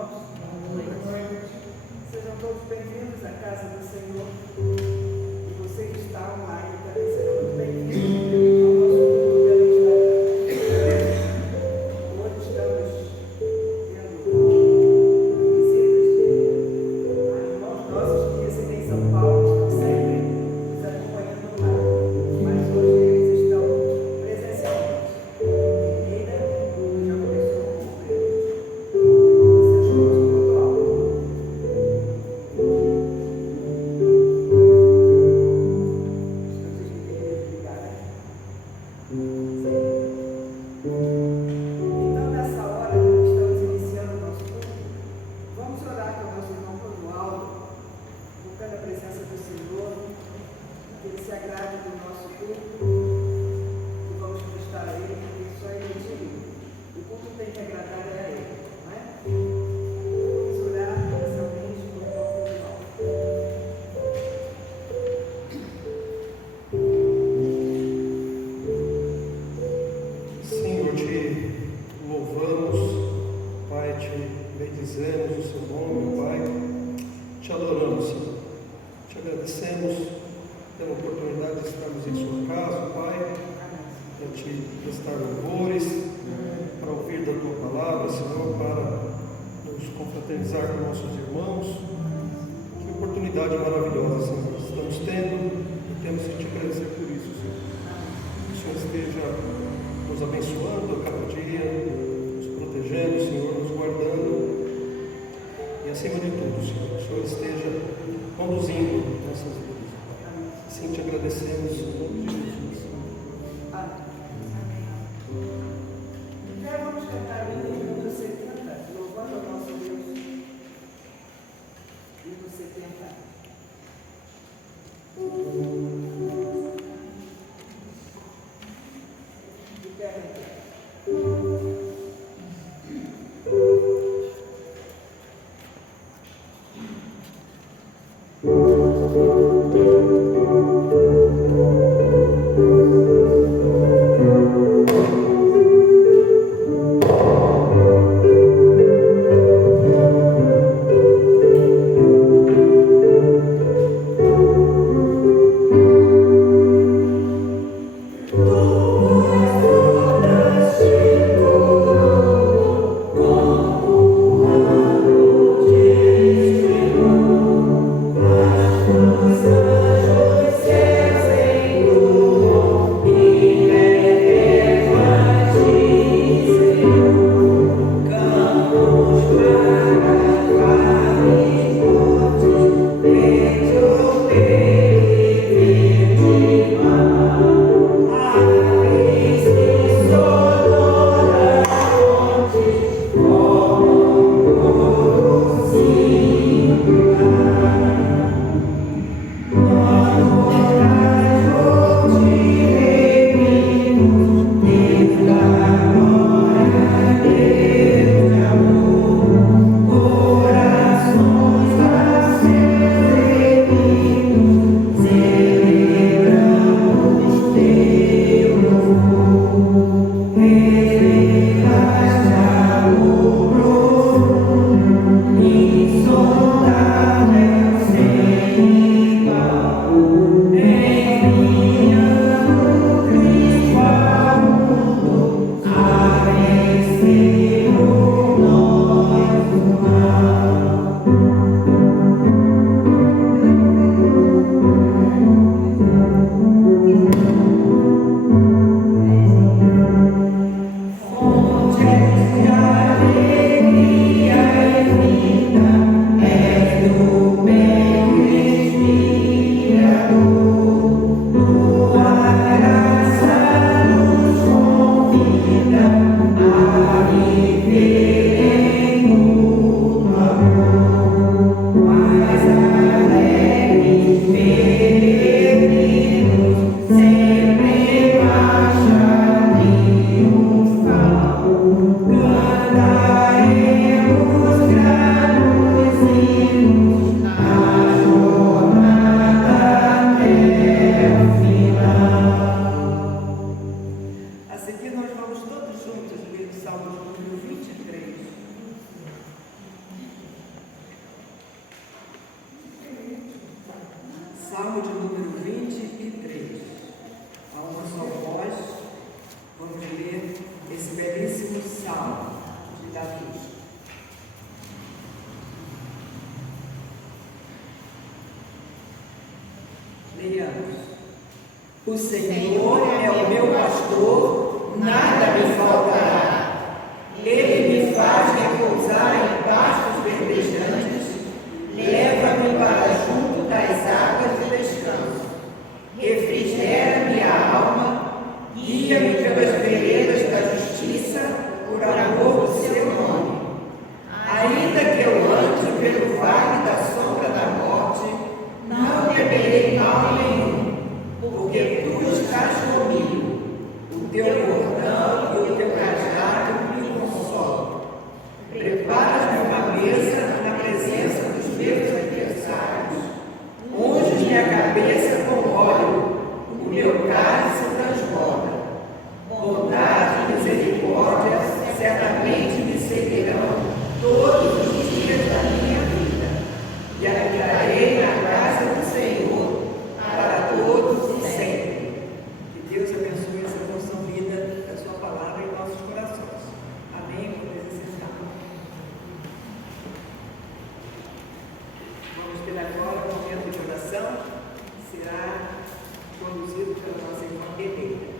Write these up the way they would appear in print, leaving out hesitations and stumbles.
irmãos. Boa noite. Sejam todos bem-vindos à casa do Senhor. E você que está online também seja muito bem-vindo ao nosso grupo pelo Instagram. Hoje estamos tendo visitas de irmãos nossos que residem em São Paulo, estão sempre nos acompanhando lá. Mas hoje eles estão presencialmente. Eida já começou com o Então, nessa hora que estamos iniciando o nosso culto, vamos orar com o nosso irmão Romualdo, buscando a presença do Senhor, que Ele se agrade do nosso culto, e vamos prestar a Ele, porque só Ele é digno. O culto tem que agradar a Ele, não é? Vamos orar inicialmente com o irmão Romualdo. Senhor, te louvamos, Pai, te bendizemos o seu nome, Pai, te adoramos, Senhor, te agradecemos pela oportunidade de estarmos em sua casa, Pai, para te prestar louvores, para ouvir da tua palavra, Senhor, para nos confraternizar com nossos irmãos. Que oportunidade maravilhosa, Senhor, estamos tendo e temos que te agradecer por isso, Senhor. Que o Senhor esteja nos abençoando a cada dia, nos protegendo, Senhor, nos guardando e, acima de tudo, Senhor, que o Senhor esteja conduzindo nossas vidas. Assim te agradecemos em nome de Jesus. Então, vamos cantar o hino número 70, louvando ao nosso Deus. Hino 70. De pé, né? Salmo de número 23. A uma só voz, vamos ler esse belíssimo salmo de Davi. Leiamos. O Senhor é o meu pastor, nada me faltará. Ele me faz repousar em pastos verdejantes, leva-me para junto das águas de descanso. Refrigera minha alma, guia-me pelas veredas da justiça, por amor do seu nome. Ainda que eu ande pelo vale da sombra da morte, não temerei mal nenhum, porque tu estás comigo. O teu bordão e o teu cajado me consolam. Preparas-me uma mesa na presença dos meus adversários. Unges minha cabeça com óleo, o meu cálice transborda. Bondade e misericórdia certamente me seguirão todos os dias da minha vida, e habitarei na casa do Senhor para todos e sempre. Que Deus abençoe essa porção lida da sua palavra em nossos corações. Amém. Podemos sentar. Vamos ter agora um momento de oração, que será conduzido pela nossa irmã Helena.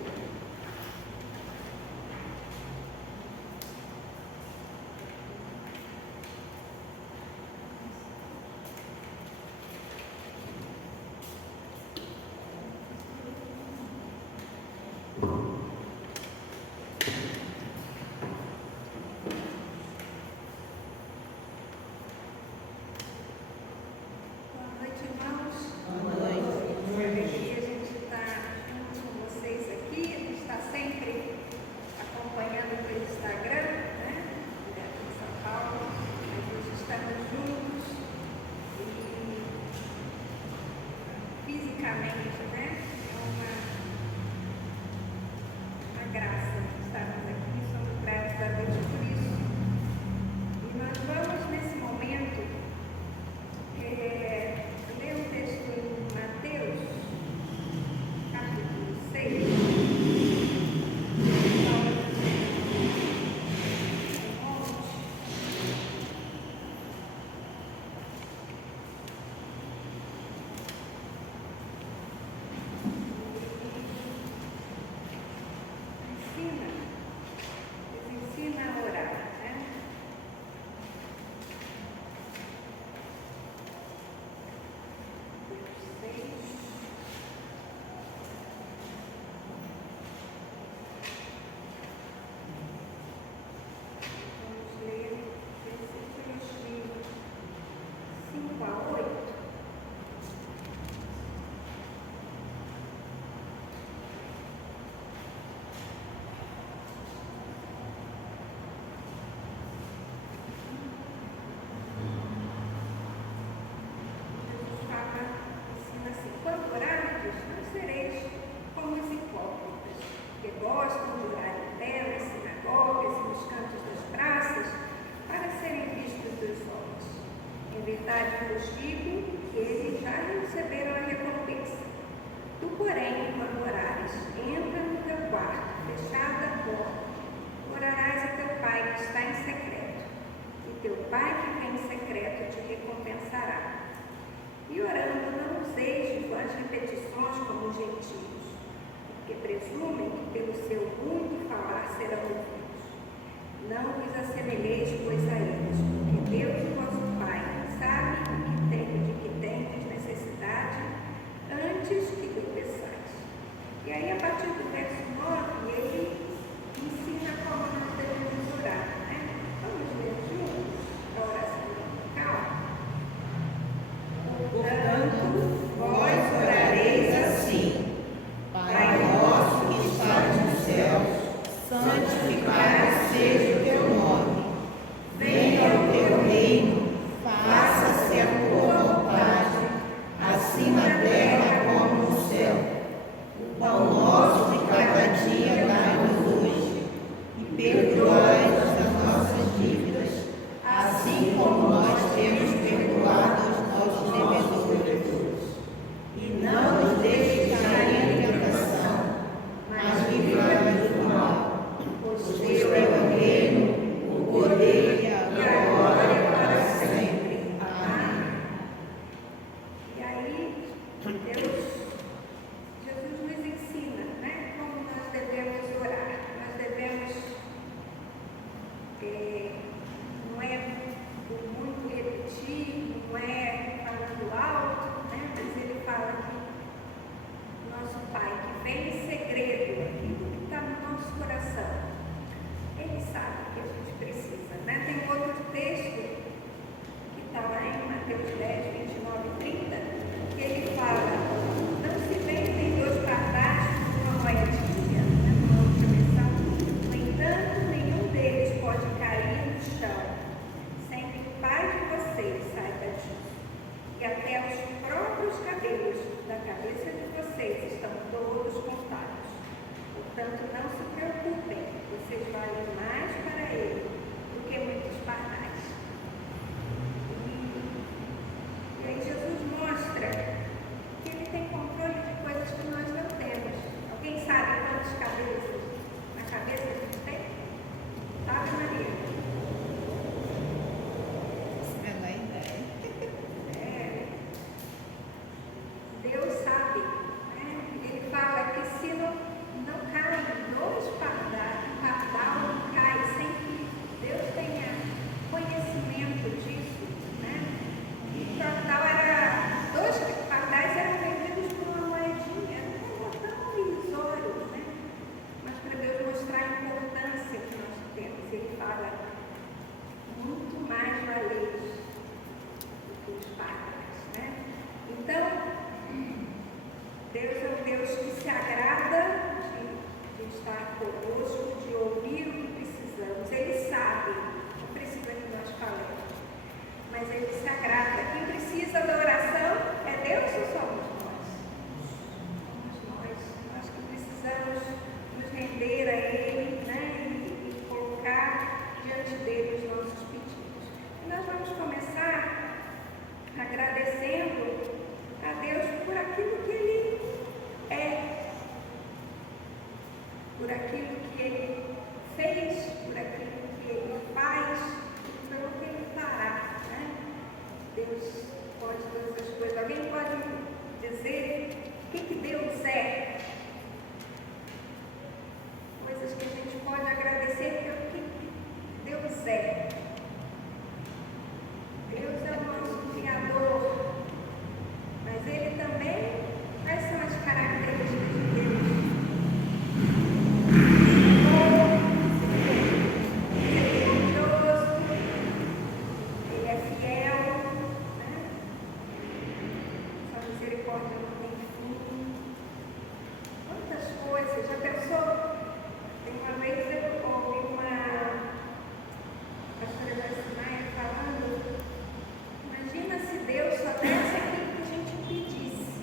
Santificado seja o teu nome, venha o teu reino. cabeça de vocês estão todos contados. Portanto, não se preocupem, vocês valem mais para Ele do que muitos pardais. E aí Jesus mostra que Ele tem controle de coisas que nós não temos. Alguém sabe quantas cabeças na cabeça a gente tem? Sabe, Maria? Menor ideia. Deus sabe, né? Ele fala que se não cai dois pardal não cai sem que Deus tenha conhecimento disso, né? E pardal dois pardais eram vendidos por uma moedinha, era um valor tão irrisório, né? Mas para Deus mostrar a importância que nós temos, Ele fala muito mais valeis do que os pardais, né? Então, Deus é um Deus que se agrada de estar conosco, de ouvir o que precisamos. Ele sabe, não precisa que nós falemos, mas Ele se agrada. Quem precisa da oração é Deus ou somos nós? Somos nós que precisamos nos render a Ele, né, e colocar diante dele os nossos pedidos. E nós vamos começar agradecendo a Deus por aquilo que Ele é, por aquilo que Ele fez, por aquilo que Ele faz, pelo que Ele fará, né? Deus pode todas as coisas. Alguém pode dizer o que Deus é? Coisas que a gente pode agradecer pelo que Deus é. Deus é o nosso Criador, mas Ele também, quais são as características de Deus? Ele é bondoso, Ele é fiel, né? Sua misericórdia não tem fim. Quantas coisas, já pensou? Tem uma vez eu ouvi uma pastora Joyce Meyer falando, imagina se Deus só desse aquilo que a gente pedisse.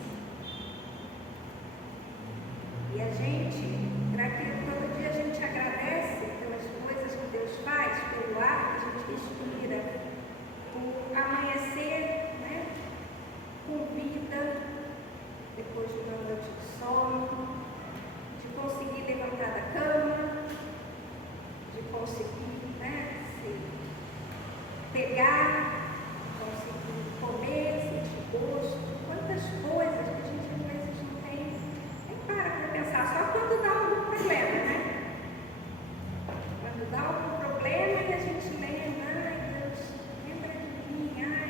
E a gente, todo dia a gente agradece pelas coisas que Deus faz, pelo ar que a gente respira, por amanhecer, né, com vida, depois de uma noite de sono, de conseguir levantar da cama, de conseguir, né, se pegar, conseguir comer, sentir gosto. Quantas coisas que a gente às vezes não tem, nem para pensar, só quando dá algum problema, né? Quando dá algum problema e a gente lembra, ai Deus, lembra de mim, ai,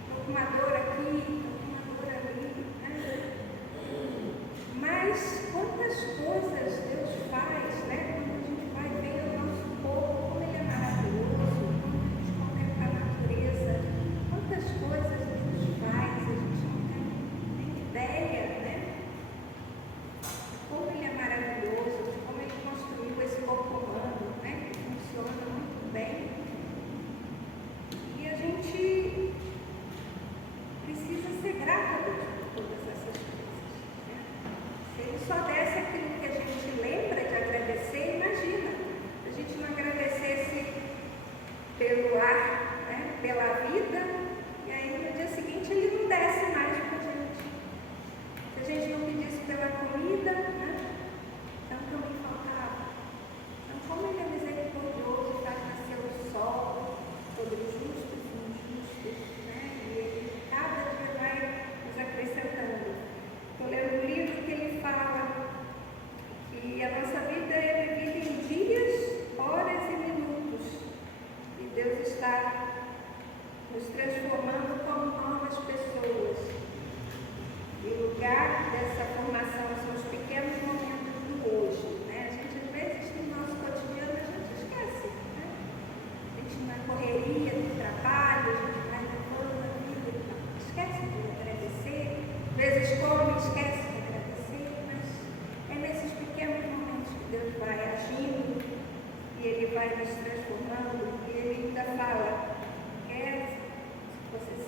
estou com uma dor aqui, estou com uma dor ali, né? Mas quantas coisas Deus faz, né? Quando a gente vai ver o nosso corpo, como ele é maravilhoso, quando a gente contempla a natureza, quantas coisas Deus faz, a gente não tem nem ideia, né? Como ele é maravilhoso, como ele construiu esse corpo humano, né? Que funciona muito bem. E a gente precisa ser grato a Deus por todas essas coisas, né? Se Ele só desse aquilo que a gente lembra de agradecer, imagina, se a gente não agradecesse pelo ar, né, pela vida, e aí no dia seguinte Ele não desse mais para a gente. Se a gente não pedisse pela comida, né, tanto me faltava. Então, como Ele é misericordioso, faz nascer o sol sobre os justos e injustos, né, e Ele cada dia vai nos acrescentando. Estou lendo um livro que ele fala que a nossa vida é vivida em dias, horas e minutos. E Deus está nos transformando como novas pessoas. E o lugar dessa formação são os pequenos momentos do hoje, né? A gente, às vezes, no nosso cotidiano, a gente esquece, né? A gente, na correria do trabalho, a gente vai levando a vida, esquece de agradecer. Às vezes come, esquece de agradecer, mas é nesses pequenos momentos que Deus vai agindo e Ele vai nos transformando. E Ele ainda fala, se você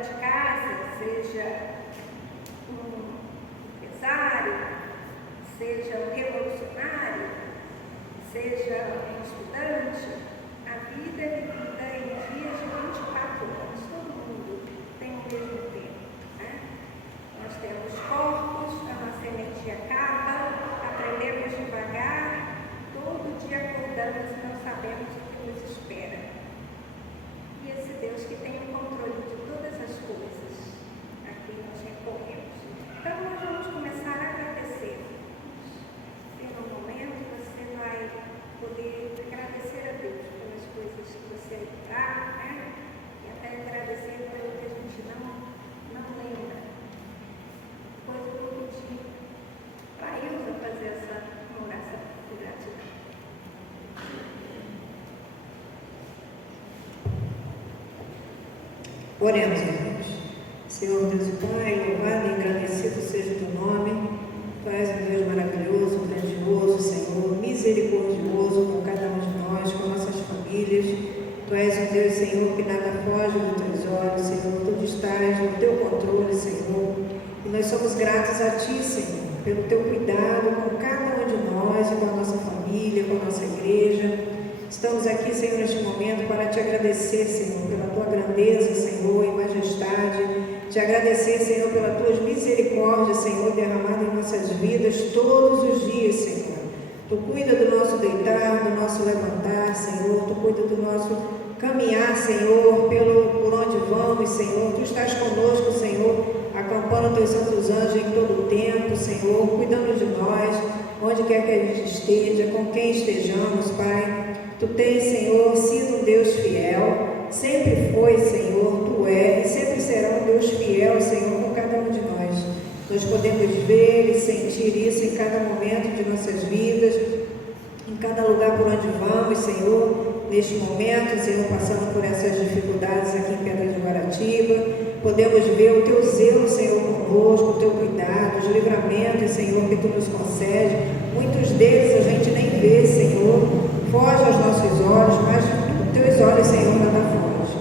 dona de casa, seja um empresário, seja um revolucionário, seja um estudante, a vida é vivida em dias de 24 horas. Todo mundo tem o mesmo tempo, né? Nós temos corpos, a nossa energia acaba, aprendemos devagar, todo dia acordamos e não sabemos o que nos espera. E esse Deus que tem o controle de todas as coisas, a quem nós recorremos. Então nós vamos começar a agradecer. Em um momento você vai poder agradecer a Deus pelas coisas que você dá, né? E até agradecer pelo que a gente não lembra. Depois eu vou pedir para a Ilza fazer essa oração de gratidão. Oremos, irmãos. Senhor Deus e Pai, louvado e agradecido seja o teu nome. Tu és um Deus maravilhoso, grandioso, Senhor, misericordioso com cada um de nós, com nossas famílias. Tu és um Deus, Senhor, que nada foge dos teus olhos, Senhor. Tu estás no teu controle, Senhor. E nós somos gratos a Ti, Senhor, pelo teu cuidado com cada um de nós e com a nossa família, com a nossa igreja. Estamos aqui, Senhor, neste momento para Te agradecer, Senhor, pela Tua grandeza, Senhor, e majestade. Te agradecer, Senhor, pelas Tuas misericórdias, Senhor, derramadas em nossas vidas todos os dias, Senhor. Tu cuida do nosso deitar, do nosso levantar, Senhor. Tu cuida do nosso caminhar, Senhor, por onde vamos, Senhor. Tu estás conosco, Senhor, acampando Teus santos anjos em todo o tempo, Senhor, cuidando de nós, onde quer que a gente esteja, com quem estejamos, Pai. Tu tens, Senhor, sido um Deus fiel, sempre foi, Senhor, Tu és e sempre será um Deus fiel, Senhor, com cada um de nós. Nós podemos ver e sentir isso em cada momento de nossas vidas, em cada lugar por onde vamos, Senhor. Neste momento, Senhor, passando por essas dificuldades aqui em Pedra de Guaratiba, podemos ver o Teu zelo, Senhor, conosco, o Teu cuidado, os livramentos, Senhor, que Tu nos concede. Muitos deles a gente nem vê, Senhor, foge aos nossos olhos, mas os Teus olhos, Senhor, nada foge.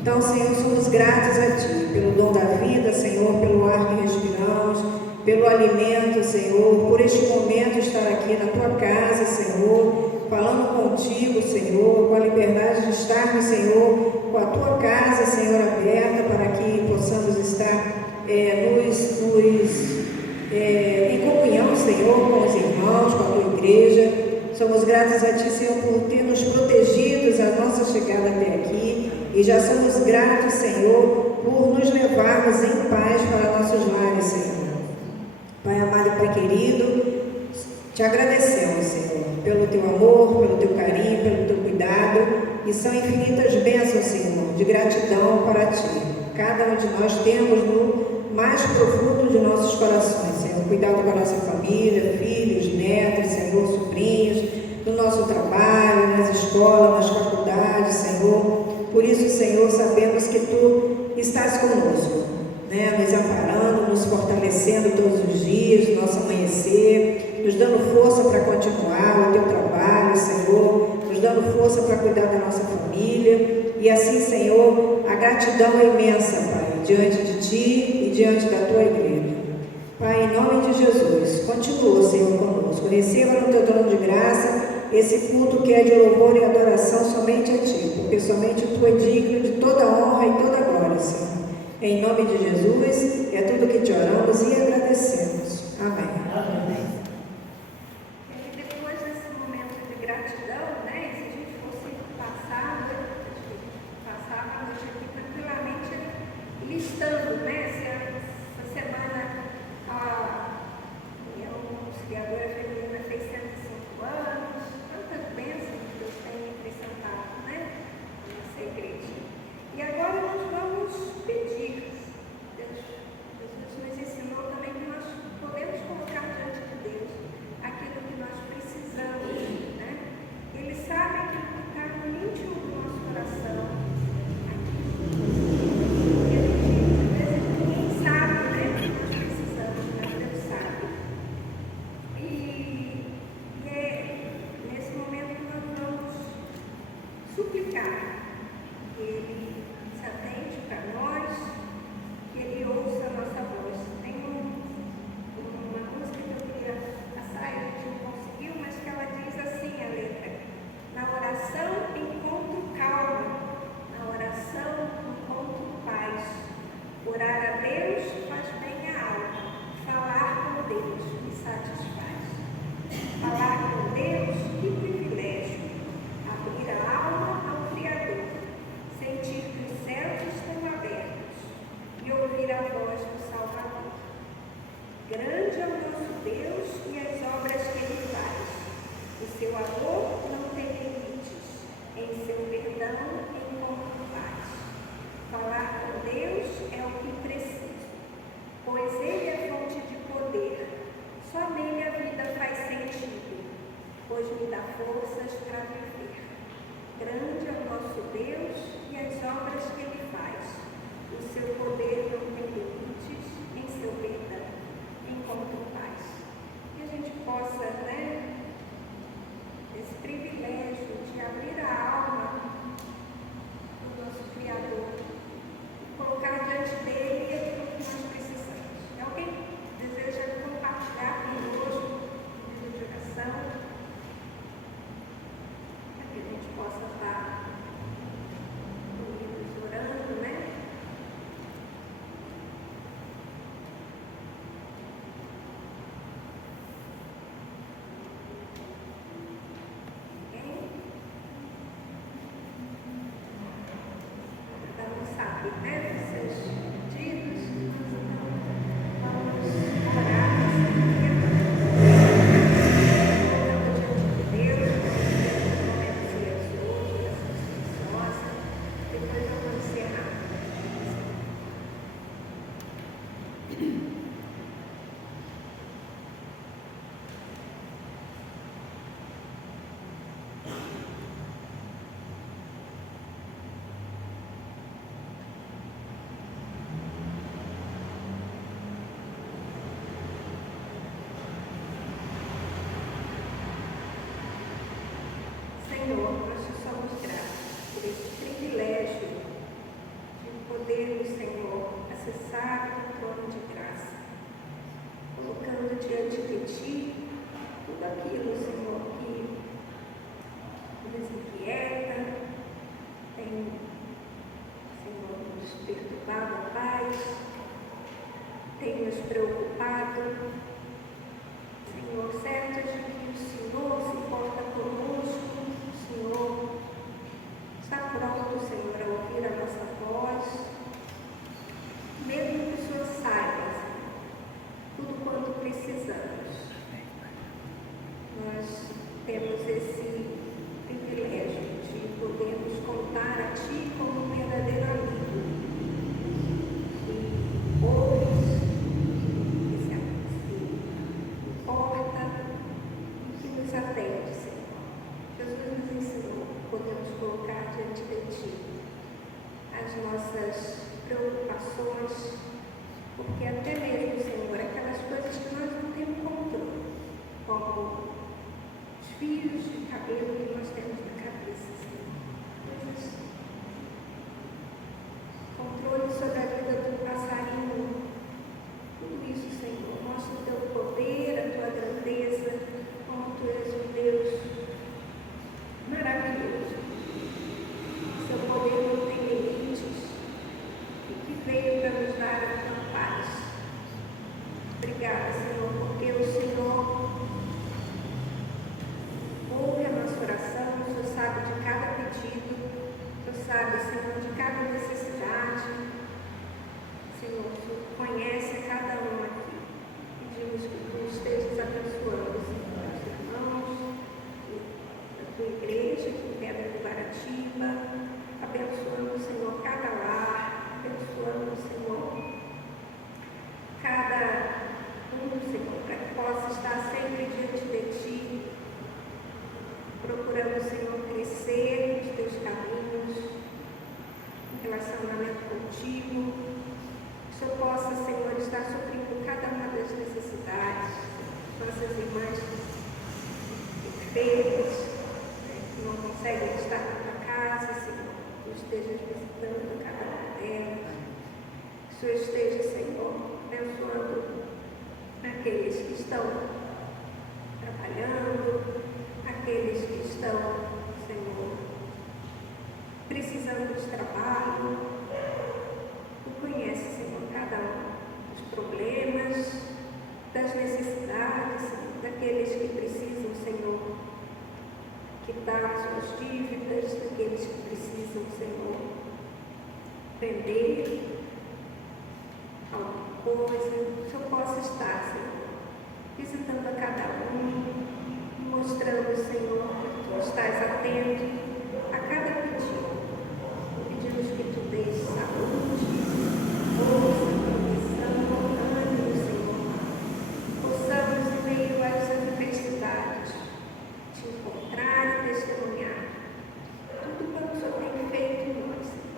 Então, Senhor, somos gratos a Ti, pelo dom da vida, Senhor, pelo ar que respiramos, pelo alimento, Senhor, por este momento estar aqui na Tua casa, Senhor, falando contigo, Senhor, com a liberdade de estarmos, Senhor, com a Tua casa, Senhor, aberta, para que possamos estar em comunhão, Senhor, com os irmãos, com a Tua igreja. Somos gratos a Ti, Senhor, por ter nos protegido a nossa chegada até aqui, e já somos gratos, Senhor, por nos levarmos em paz para nossos lares, Senhor. Pai amado e Pai querido, Te agradecemos, Senhor, pelo Teu amor, pelo Teu carinho, pelo Teu cuidado, e são infinitas bênçãos, Senhor, de gratidão para Ti. Cada um de nós temos no mais profundo de nossos corações, Senhor, cuidado com a nossa família, filhos, netos, Senhor, sobrinhos, no nosso trabalho, nas escolas, nas faculdades, Senhor. Por isso, Senhor, sabemos que Tu estás conosco, né? Nos amparando, nos fortalecendo todos os dias, no nosso amanhecer, nos dando força para continuar o Teu trabalho, Senhor, nos dando força para cuidar da nossa família. E assim, Senhor, a gratidão é imensa, Pai, diante de Ti e diante da Tua igreja. Pai, em nome de Jesus, continua, Senhor, conosco. Receba no Teu trono de graça esse culto que é de louvor e adoração somente a Ti, porque somente Tu é digno de toda honra e toda glória, Senhor. Em nome de Jesus, é tudo que Te oramos e agradecemos. Amém. Amém. E depois desse momento de gratidão, né, se a gente fosse passar a noite aqui tranquilamente, listando, né, se essa semana a União Auxiliadora Feminina fez 105 anos, tantas bênçãos que Deus tem acrescentado, né, na nossa igreja. E agora nós vamos pedir. Jesus nos ensinou também que nós podemos colocar diante de amor não tem limites, em seu perdão encontro paz. Falar com Deus é o que preciso, pois Ele é fonte de poder. Só nele a vida faz sentido, pois me dá forças para viver. Grande é o nosso Deus e as obras que Ele faz. O seu poder não tem limites, em seu perdão encontro paz. Que a gente possa, esse privilégio de abrir a alma do nosso Criador, colocar diante dele aquilo que nós precisamos. Alguém deseja compartilhar conosco um vídeo de oração? Para que a gente possa estar unidos orando, Seus pedidos, vamos orar, colocando diante de Deus, um momento silencioso, oração silenciosa, depois eu vou encerrar. Senhor, nós te somos gratos por esse privilégio de podermos, Senhor, acessar o trono de graça, colocando diante de Ti tudo aquilo, Senhor, que nos inquieta, tem, Senhor, nos perturbado a paz, tem nos preocupado, Senhor, certo de que o Senhor se importa conosco. O Senhor está pronto, Senhor, a ouvir a nossa voz, mesmo que o Senhor saiba, Senhor, tudo quanto precisamos. Nós temos esse privilégio de podermos contar a Ti como um verdadeiro amigo, que ouves, que se importa e que nos atende, Senhor. Jesus nos ensinou que podemos colocar diante de Ti as nossas preocupações, porque até mesmo, Senhor, aquelas coisas que nós não temos controle, como os fios de cabelo que nós temos na cabeça, Senhor, coisas, controle sobre a vida do passarinho, tudo isso, Senhor, mostra o Teu poder, a Tua grandeza, como Tu és um Deus maravilhoso. Seu poder não tem limites e que veio para nos dar a Tua paz. Obrigada, Senhor, porque o Senhor ouve a nossa oração, o Senhor sabe de cada pedido, o Senhor sabe, Senhor, de cada necessidade. Senhor, o Senhor conhece a cada um aqui. Pedimos que Tu estejas abençoando, Senhor, os irmãos da Tua igreja, que Pedra do Guaratiba, abençoando, Senhor, cada lar, abençoando, Senhor, cada Senhor, para que possa estar sempre diante de Ti, procurando, Senhor, crescer nos Teus caminhos, em relacionamento contigo, que o Senhor possa, Senhor, estar suprindo cada uma das necessidades, nossas irmãs enfermas, que não conseguem estar na Tua casa, Senhor, que Tu estejas visitando cada uma delas, que o Senhor esteja, Senhor, abençoando aqueles que estão trabalhando, aqueles que estão, Senhor, precisando de trabalho. Tu conheces, Senhor, cada um dos problemas, das necessidades, Senhor, daqueles que precisam, Senhor, quitar suas dívidas, daqueles que precisam, Senhor, vender alguma coisa. Que o Senhor possa estar, Senhor, visitando a cada um, mostrando, Senhor, que Tu estás atento a cada pedido. Pedimos que Tu dês saúde, força, proteção, ânimo, Senhor. Possamos, em meio às adversidades, Te encontrar e testemunhar tudo quanto o Senhor tem feito em nós, Senhor.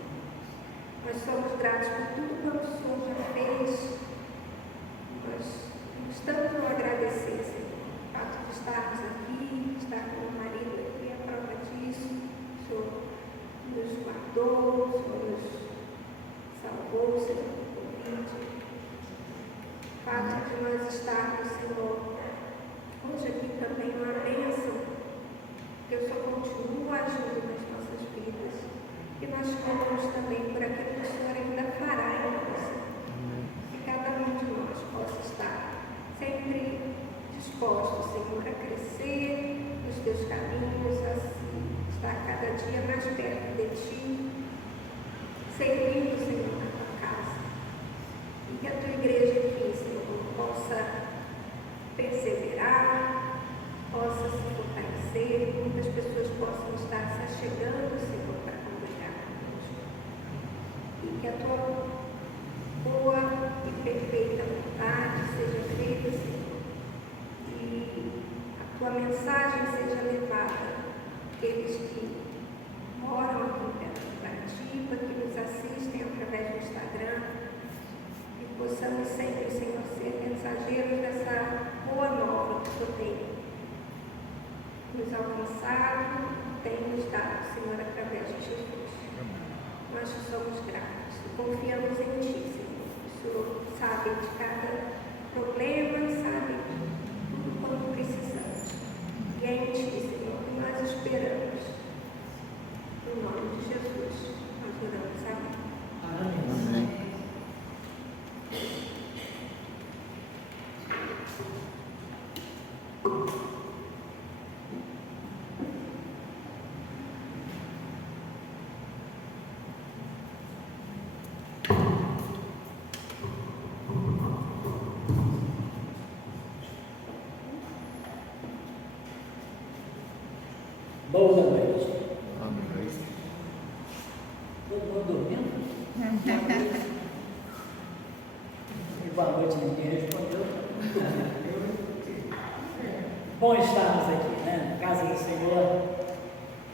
Nós somos gratos por tudo quanto o Senhor já fez. Nós temos tanto a agradecer, Senhor. O fato de estarmos aqui, estar com o marido aqui, é a prova disso. O Senhor nos guardou, o Senhor nos salvou, Senhor, do Covid. O fato de nós estarmos, Senhor, hoje aqui também é uma bênção, que o Senhor continua agindo nas nossas vidas. E nós clamamos também por aquilo que o Senhor ainda fará em nós, Senhor. Que cada um de nós possa estar sempre disposto, Senhor, a crescer nos Teus caminhos, a estar cada dia mais perto de Ti, servindo, Senhor, na Tua casa. E que a Tua igreja aqui, Senhor, possa perseverar, possa se fortalecer, muitas pessoas possam estar se achegando, Senhor, para congregar conosco. E que a Tua boa e perfeita vontade seja feita, Senhor. E a Tua mensagem seja levada àqueles que moram aqui perto de Guaratiba, que nos assistem através do Instagram, e possamos sempre, Senhor, ser mensageiros dessa boa nova que o Senhor tem nos alcançado, tem nos dado, Senhor, através de Jesus. Nós te somos gratos e confiamos em Ti, Senhor. O Senhor sabe de cada problema e sabe tudo quanto precisamos. E é em Ti, Senhor, que nós esperamos. No nome de Jesus, nós oramos. Amém. Amém. Boa noite. Amém. Todo mundo dormindo? E boa noite, ninguém respondeu. Bom estarmos aqui, né? Na casa do Senhor,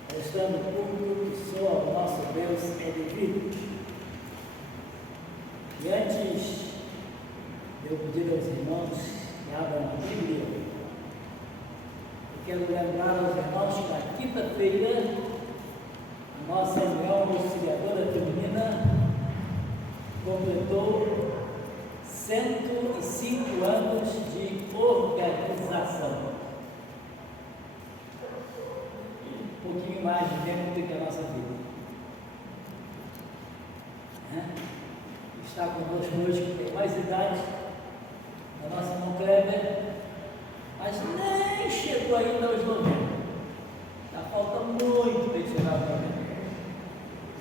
prestando culto que só ao nosso Deus é devido. E antes de eu pedir aos irmãos que abram a Bíblia, quero lembrar aos irmãos que na quinta-feira a nossa União Auxiliadora Feminina completou 105 anos de organização. Um pouquinho mais de tempo do que a nossa vida. Está conosco hoje que tem mais idade, a nossa irmã Kleber, mas nem chegou ainda aos 90. Já falta muito para chegar aos 90.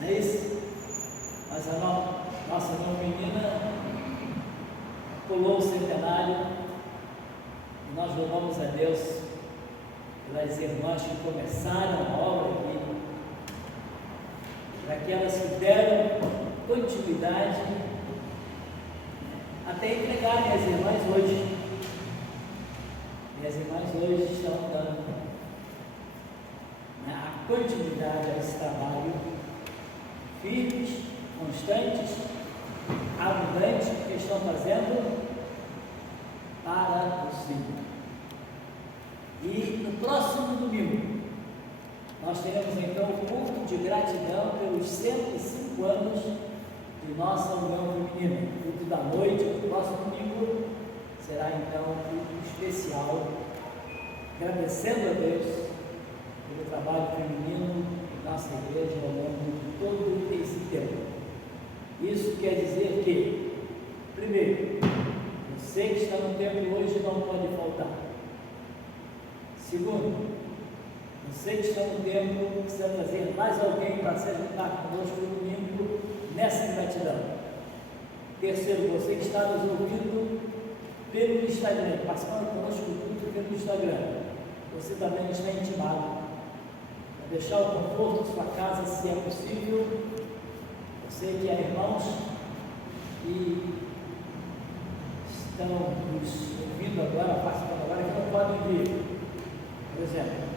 Não é isso? Mas a nossa irmã menina pulou o centenário e nós louvamos a Deus pelas irmãs que começaram a obra aqui, para que elas que deram continuidade até entregarem as irmãs hoje. E as irmãs hoje estão dando a continuidade a esse trabalho, firmes, constantes, abundantes, que estão fazendo para o Senhor. E no próximo domingo, nós teremos então o culto de gratidão pelos 105 anos de nossa União Feminina. O culto da noite, no próximo domingo, será então um culto especial, agradecendo a Deus pelo trabalho feminino em nossa igreja ao longo de todo esse tempo. Isso quer dizer que, primeiro, você que está no templo hoje não pode faltar. Segundo, você que está no templo precisa trazer mais alguém para se juntar conosco no domingo nessa gratidão. Terceiro, você que está nos ouvindo pelo Instagram, participando conosco do culto pelo Instagram. você também está intimado a deixar o conforto de sua casa, se é possível. Eu sei que há irmãos que estão nos ouvindo agora, participando agora, que não podem vir. Por exemplo,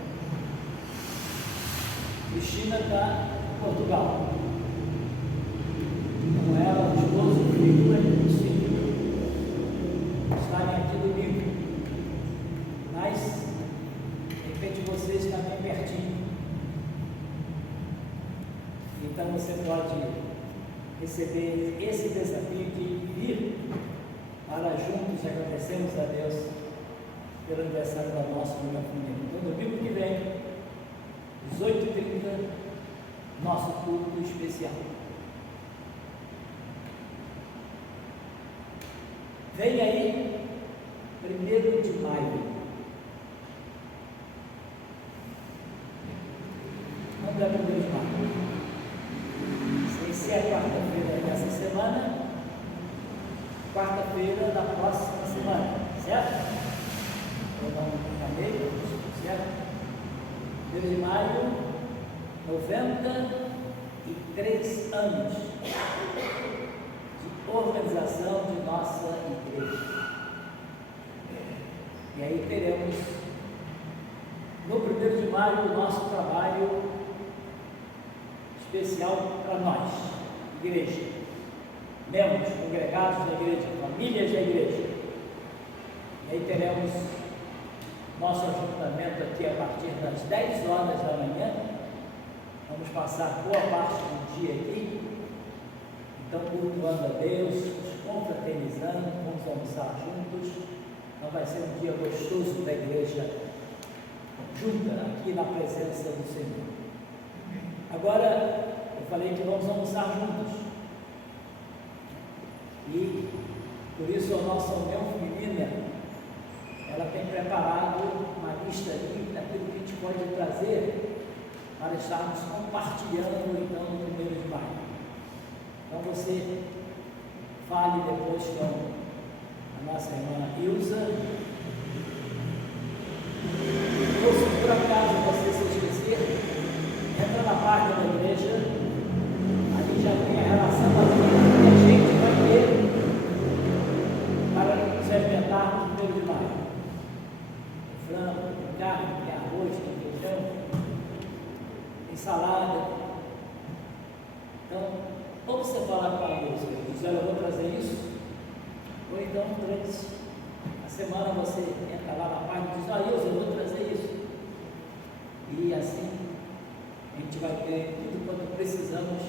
Cristina está em Portugal. Com ela, o esposo, o filho, é impossível estarem aqui domingo. Mas, de repente, você está bem pertinho. Então, você pode receber esse desafio de vir para juntos agradecermos a Deus pelo aniversário da nossa família. Então, domingo que vem, às 18h30, nosso culto especial. Vem aí, 1º de maio. Quando é 1º de maio? Sem ser a quarta-feira dessa semana, quarta-feira da próxima semana, certo? Eu não falei, certo? 1º de maio, 93 anos de organização de nossa igreja. E aí teremos, no 1º de maio, o nosso trabalho especial para nós, igreja, membros, congregados da igreja, famílias da igreja. E aí teremos nosso ajuntamento aqui a partir das 10 horas da manhã. Vamos passar boa parte do dia aqui, então cultuando a Deus, nos confraternizando, vamos almoçar juntos. Então vai ser um dia gostoso da igreja junta aqui na presença do Senhor. Agora, eu falei que vamos almoçar juntos. E, por isso, a nossa união feminina, ela tem preparado uma lista ali daquilo que a gente pode trazer para estarmos compartilhando, então, no 1º de maio. Então, você fale depois com a nossa irmã Ilza. Ou se por acaso você se esquecer, entra na página da igreja, ali já tem a relação da vida que a gente vai ter para nos alimentar no 1º de maio. Tem frango, tem carne, tem arroz, tem feijão, tem salada. Então, ou você falar com a Deus, diz, olha, eu vou trazer isso, ou então durante a semana você entra lá na página e diz, olha, eu vou trazer isso. E assim a gente vai ter tudo quanto precisamos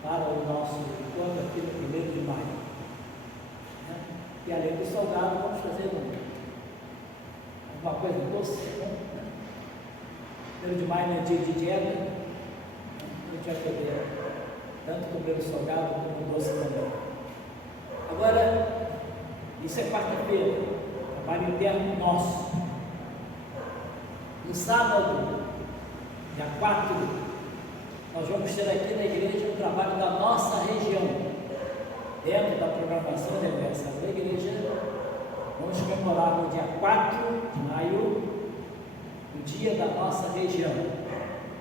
para o nosso encontro aqui no 1º de maio. Né? E além do salgado, vamos fazer alguma coisa doce. Né? 1º de maio não é dia de dieta, a gente vai poder tanto comer o salgado como o doce também. Agora, isso é quarta-feira, trabalho interno nosso. No sábado, dia 4, nós vamos ter aqui na igreja o trabalho da nossa região. Dentro da programação de aniversário da igreja, vamos comemorar no dia 4 de maio, o dia da nossa região.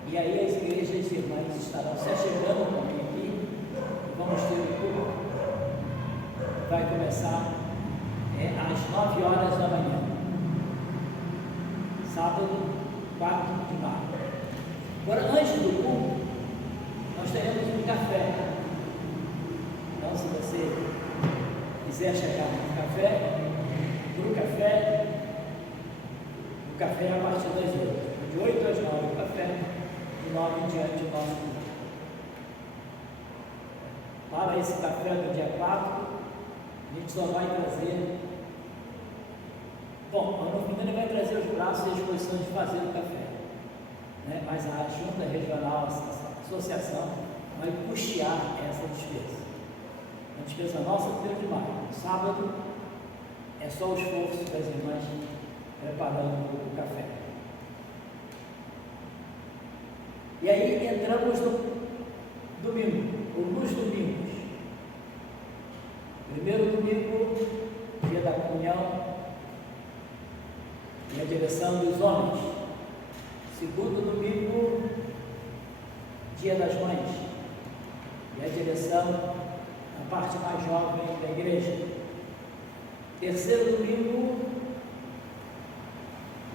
E aí as igrejas irmãs estarão se chegando também aqui, e vamos ter o culto. Vai começar às 9 horas da manhã. Sábado, 4 de maio. Agora, antes do culto, nós teremos um café. Então, se você quiser chegar no café, o café é a partir das 8. De 8 às 9 o café, de 9 em diante o nosso culto. Para esse café do dia 4, a gente só vai trazer. Bom, no primeiro vai trazer os braços e a disposição de fazer o café. Né? Mas a junta regional, a associação, vai custear essa despesa. A despesa nossa é 1º de maio. No sábado, é só o esforço das irmãs preparando o café. E aí entramos no domingo, ou nos domingos. Primeiro domingo, dia da comunhão. e a direção dos homens. Segundo domingo, Dia das Mães, e a direção da parte mais jovem da igreja. Terceiro domingo,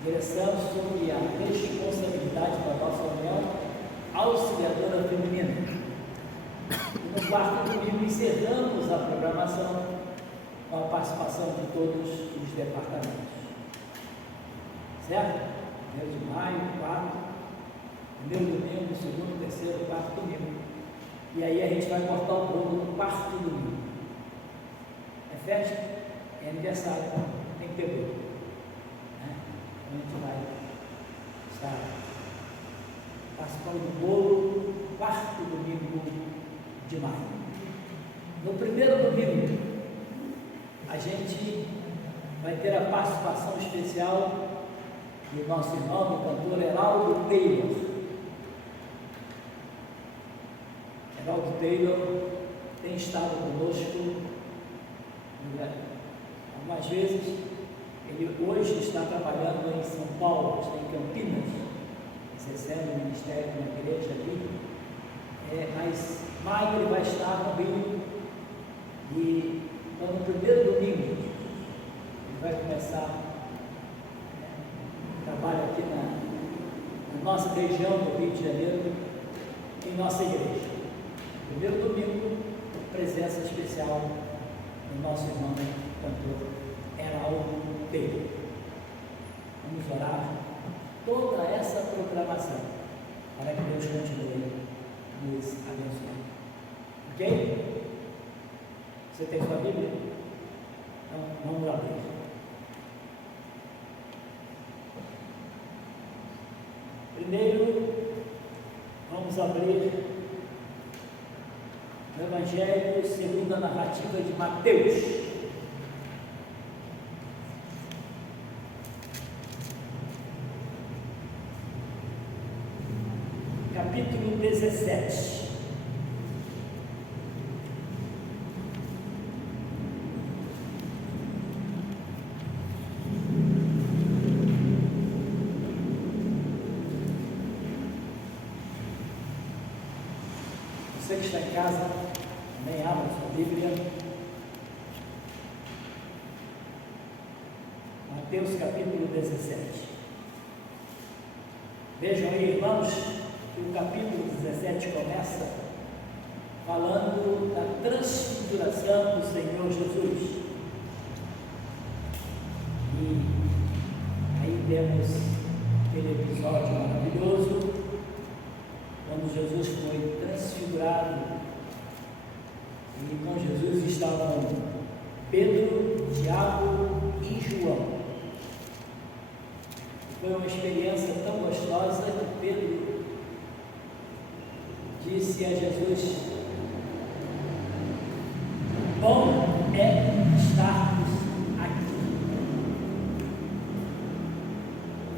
direção sobre a responsabilidade da nossa união auxiliadora feminina. E no quarto domingo encerramos a programação com a participação de todos os departamentos. Certo? 1 de maio, 4, primeiro domingo, segundo, terceiro, quarto domingo. E aí a gente vai cortar o bolo no quarto domingo. É festa? É aniversário, tem que ter bolo. Né? Então a gente vai estar participando do bolo, quarto domingo de maio. No primeiro domingo, a gente vai ter a participação especial do nosso irmão, do cantor Heraldo Taylor. Heraldo Taylor tem estado conosco algumas vezes. Ele hoje está trabalhando em São Paulo, está em Campinas, exercendo o ministério na igreja ali. Mas maio ele vai estar no Rio, e então, no primeiro domingo ele vai começar trabalho aqui na nossa região do Rio de Janeiro, em nossa igreja. Primeiro domingo, presença especial do nosso irmão cantor Heraldo Taylor. Vamos orar toda essa proclamação para que Deus continue nos abençoando. Ok? Você tem sua Bíblia? Então, vamos abrir. Primeiro, vamos abrir o Evangelho segundo a narrativa de Mateus. Capítulo 17. Você que está em casa, também abra sua Bíblia. Mateus capítulo 17. Vejam aí, irmãos, que o capítulo 17 começa falando da transfiguração do Senhor Jesus. E aí temos aquele episódio maravilhoso, quando Jesus foi transfigurado, e com Jesus estavam Pedro, Tiago e João. Foi uma experiência tão gostosa que Pedro disse a Jesus: bom é estarmos aqui.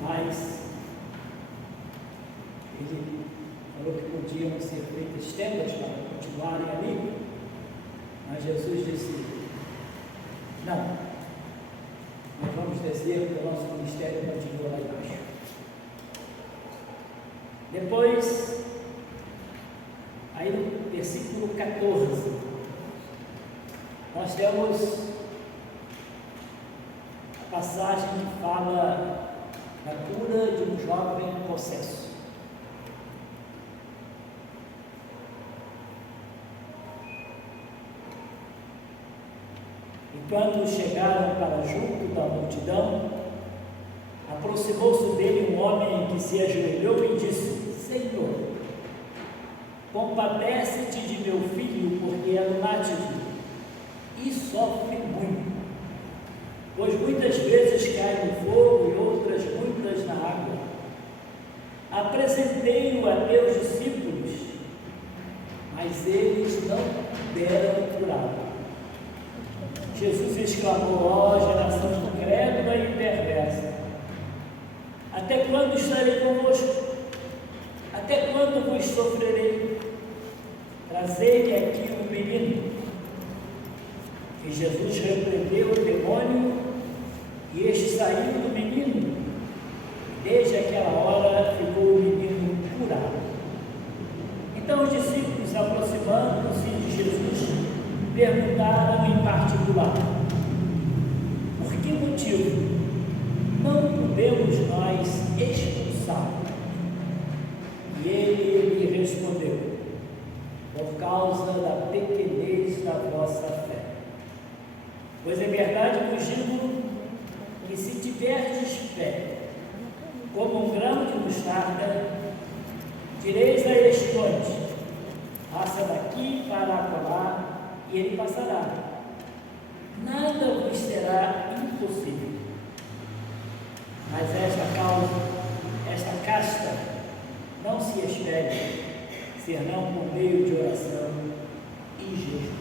Mas ele falou que podiam ser feitas tendas para continuarem ali, mas Jesus disse: não, nós vamos descer, porque o nosso ministério continua lá embaixo. Depois, aí no versículo 14, nós temos a passagem que fala da cura de um jovem possesso. E quando chegaram para junto da multidão, aproximou-se dele um homem que se ajoelhou e disse: Senhor, compadece-te de meu filho, porque é lunático e sofre muito, pois muitas vezes cai no fogo e outras muitas na água. Apresentei-o a teus discípulos, mas eles não puderam curá-lo. Jesus exclamou: ó geração incrédula e perversa, até quando estarei convosco? Até quando vos sofrerei? Trazei-me aqui o menino. E Jesus repreendeu o demônio, e este saiu do menino, Desde aquela hora ficou o menino curado. Então os discípulos, aproximando-se de Jesus, perguntaram em particular: por que motivo não podemos nós expulsá-lo? E ele lhe respondeu: por causa da pequenez da vossa fé. Pois em verdade vos digo que se tiverdes fé, como um grão de mostarda, direis a este monte: passa daqui para acolá, e ele passará. Nada vos será impossível. Mas esta casta não se espere, senão por meio de oração e jejum.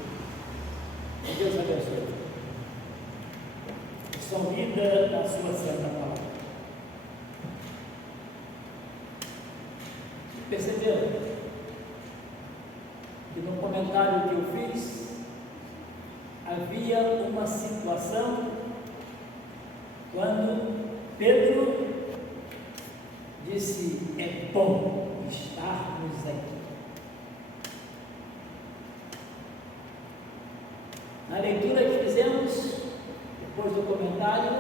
Que Deus abençoe. São vida da sua santa palavra. Perceberam que no comentário que eu fiz havia uma situação quando Pedro disse: é bom estarmos aqui. Na leitura que fizemos, depois do comentário,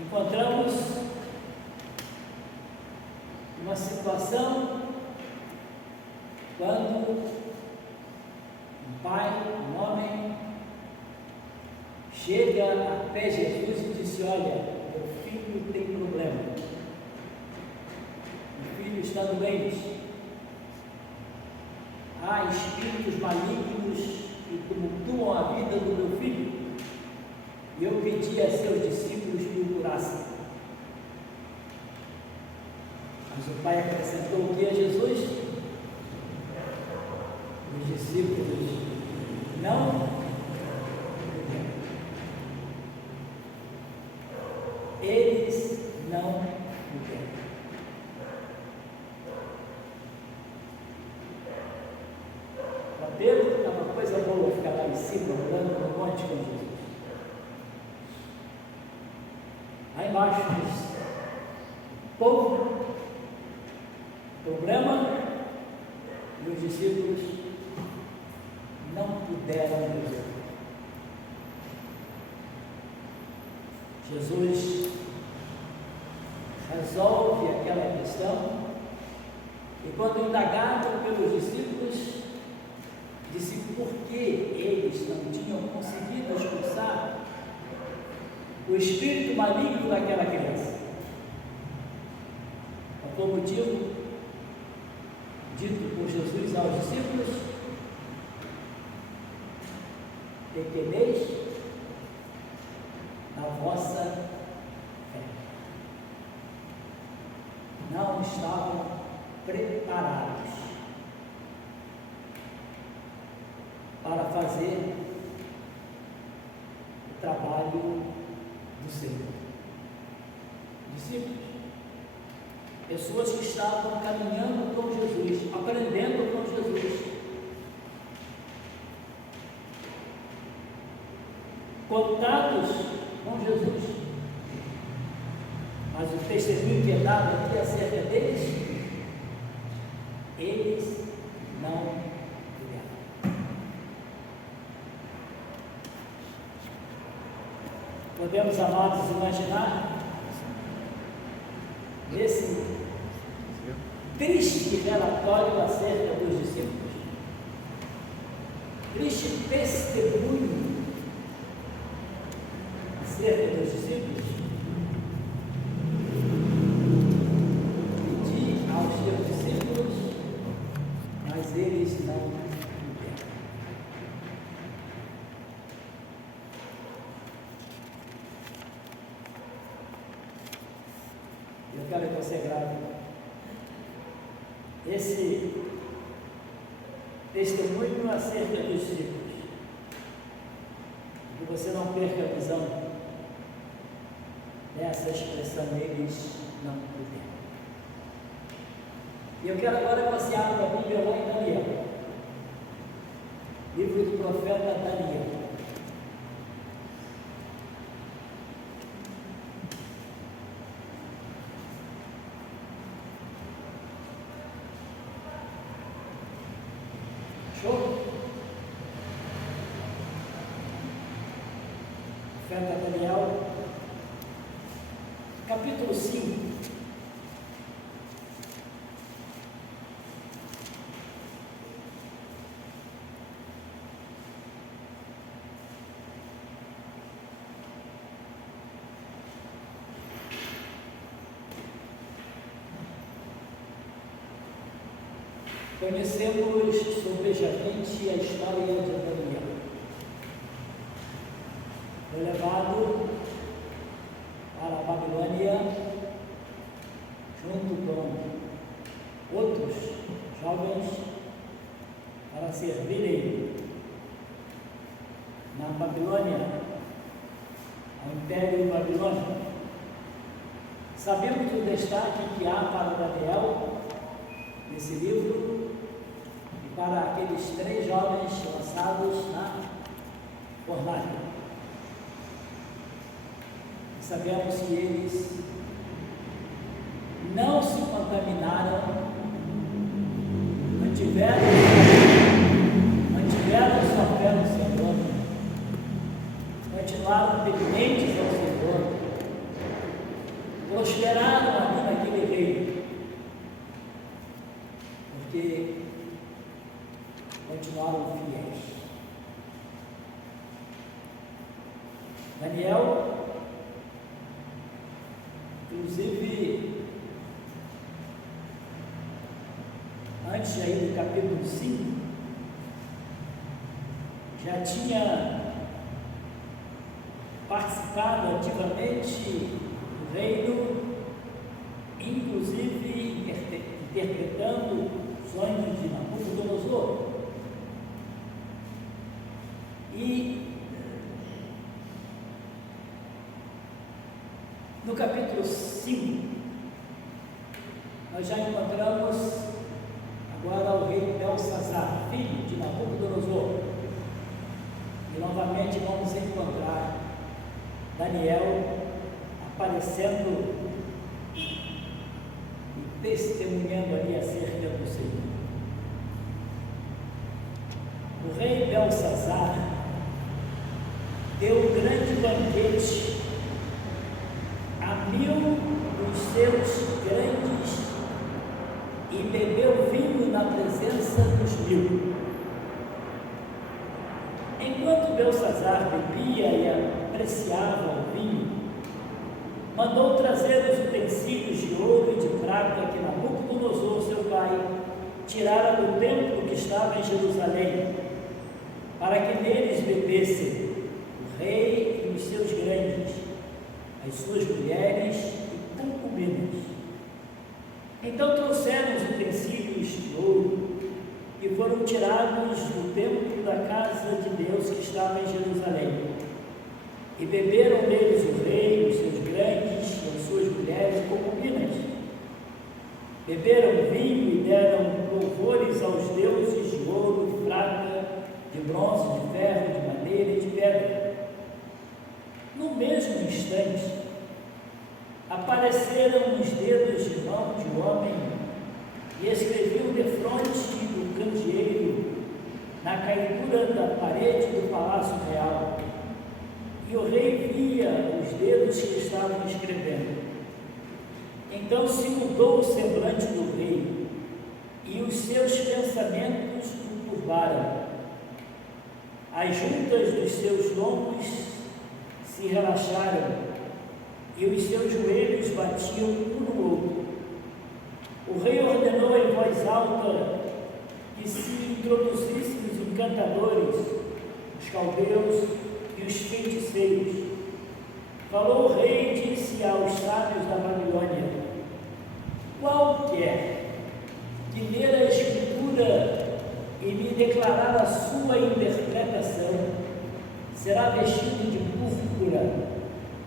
encontramos uma situação quando um pai, um homem, chega até Jesus e disse: olha, meu filho tem problema, meu filho está doente, há espíritos malignos que tumultuam a vida do meu filho, e eu pedi a seus discípulos que o curassem. Mas o pai acrescentou o que a Jesus? Os discípulos não puderam. Eles não puderam. Para Pedro é uma coisa boa ficar lá em cima, andando no monte com Jesus. Lá embaixo diz: povo, problema, e os discípulos não puderam resolver. Jesus resolve aquela questão, e quando indagado pelos discípulos, disse por que eles não tinham conseguido expulsar o espírito maligno daquela criança. Qual foi o motivo dito por Jesus aos discípulos? Pequenez na vossa fé. Não estavam preparados para fazer o trabalho do Senhor. Discípulos, pessoas que estavam caminhando com Jesus, aprendendo com Jesus, contatos com Jesus, mas o testemunho que é dado aqui acerca deles, eles não puderam. Podemos, amados, imaginar esse triste relatório acerca dos discípulos, triste testemunho acerca dos discípulos. Pedi aos seus discípulos, mas eles não puderam. Eu quero que você grave esse testemunho acerca dos discípulos, que você não perca a visão dessa expressão: eles não puderam. E eu quero agora que você abra a Bíblia lá em Daniel, livro do profeta Daniel. Show? Profeta Daniel, capítulo 5. Conhecemos sobejamente a história de Daniel. Foi levado para a Babilônia junto com outros jovens para servirem na Babilônia, ao Império Babilônico. Sabemos o destaque que há para Daniel nesse livro e para aqueles 3 jovens lançados na fornalha. Sabemos que eles não se contaminaram, mantiveram sua fé no Senhor, continuaram dependentes ao Senhor, prosperaram ali naquele reino, porque continuaram fiéis. Daniel, inclusive, antes de ir do capítulo 5, já tinha participado ativamente do reino, inclusive interpretando sonhos de Nabucodonosor. E no capítulo 5, nós já encontramos agora o rei Belsazar, filho de Nabucodonosor. E novamente vamos encontrar Daniel aparecendo e testemunhando ali acerca do Senhor. O rei Belsazar deu um grande banquete a 1000 dos seus grandes e bebeu vinho na presença dos 1000. Enquanto Belsazar bebia e apreciava o vinho, mandou trazer os utensílios de ouro e de prata que Nabucodonosor, seu pai, tirara do templo que estava em Jerusalém, para que neles bebessem o rei e os seus grandes, as suas mulheres e concubinas. Então trouxeram os utensílios de ouro e foram tirados do templo da casa de Deus que estava em Jerusalém. E beberam neles o rei, os seus grandes, e as suas mulheres e concubinas. Beberam vinho e deram louvores aos deuses de ouro, de prata, de bronze, de ferro, de madeira e de pedra. No mesmo instante, apareceram os dedos de mão de um homem e escreviam defronte do candeeiro, na caidura da parede do palácio real. E o rei via os dedos que estavam escrevendo. Então se mudou o semblante do rei, e os seus pensamentos o turbaram. As juntas dos seus lombos se relaxaram, e os seus joelhos batiam um no outro. O rei ordenou em voz alta que se introduzissem os encantadores, os caldeus e os feiticeiros. Falou o rei e disse aos sábios da Babilônia: qualquer que ler a escritura e me declarar a sua interpretação será vestido de púrpura,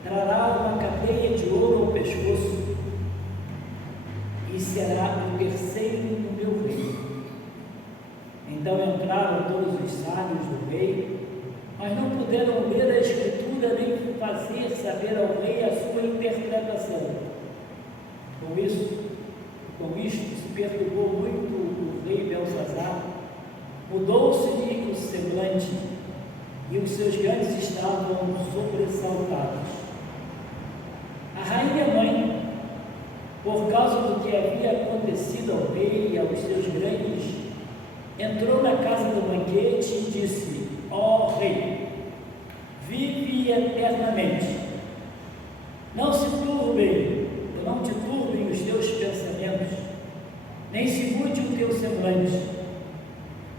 trará uma cadeia de ouro ao pescoço e será o terceiro no meu reino. Então entraram todos os sábios do rei, mas não puderam ler a escritura nem fazer saber ao rei a sua interpretação. Com isto se perturbou muito o rei Belsazar Mudou-se o semblante e os seus grandes estavam sobressaltados. A rainha mãe, por causa do que havia acontecido ao rei e aos seus grandes, entrou na casa do banquete e disse: ó rei, vive eternamente. Não te turbem os teus pensamentos, nem se mude o teu semblante.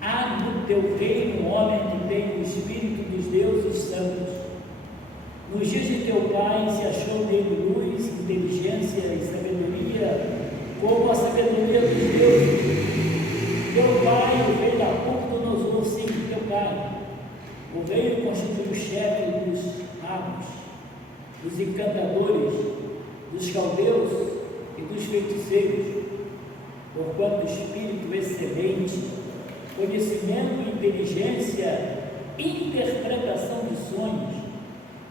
Há no teu reino um homem que tem o Espírito dos deuses santos. Nos dias de teu pai se achou nele luz, inteligência e sabedoria, como a sabedoria dos deuses. Teu pai, o rei Nabucodonosor, sim, teu pai, o rei o constituiu chefe dos magos, dos encantadores, dos caldeus e dos feiticeiros, porquanto espírito excelente, conhecimento e inteligência, interpretação de sonhos,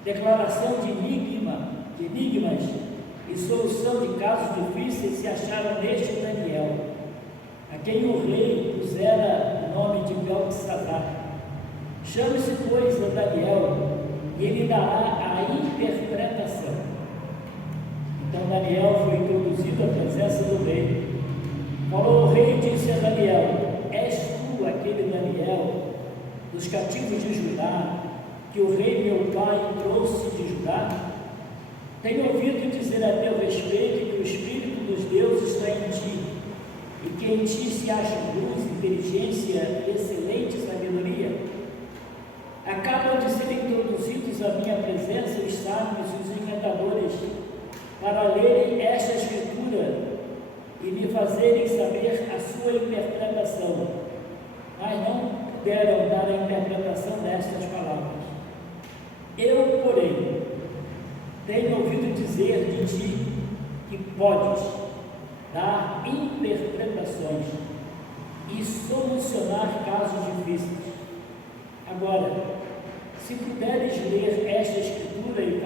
declaração de enigmas e solução de casos difíceis se acharam neste Daniel, a quem o rei pusera o nome de Beltesazar. Chame-se, pois, a Daniel, e ele dará a interpretação. Então Daniel foi introduzido à presença do rei. Falou o rei e disse a Daniel: és tu aquele Daniel dos cativos de Judá, que o rei meu pai trouxe de Judá? Tenho ouvido dizer a teu respeito que o Espírito dos deuses está em ti, e que em ti se acha luz, inteligência e excelente sabedoria. Acabam de ser introduzidos à minha presença os sábios e os encantadores, para lerem esta escritura e me fazerem saber a sua interpretação, mas não puderam dar a interpretação destas palavras. Eu, porém, tenho ouvido dizer de ti que podes dar interpretações e solucionar casos difíceis. Agora, se puderes ler esta escritura e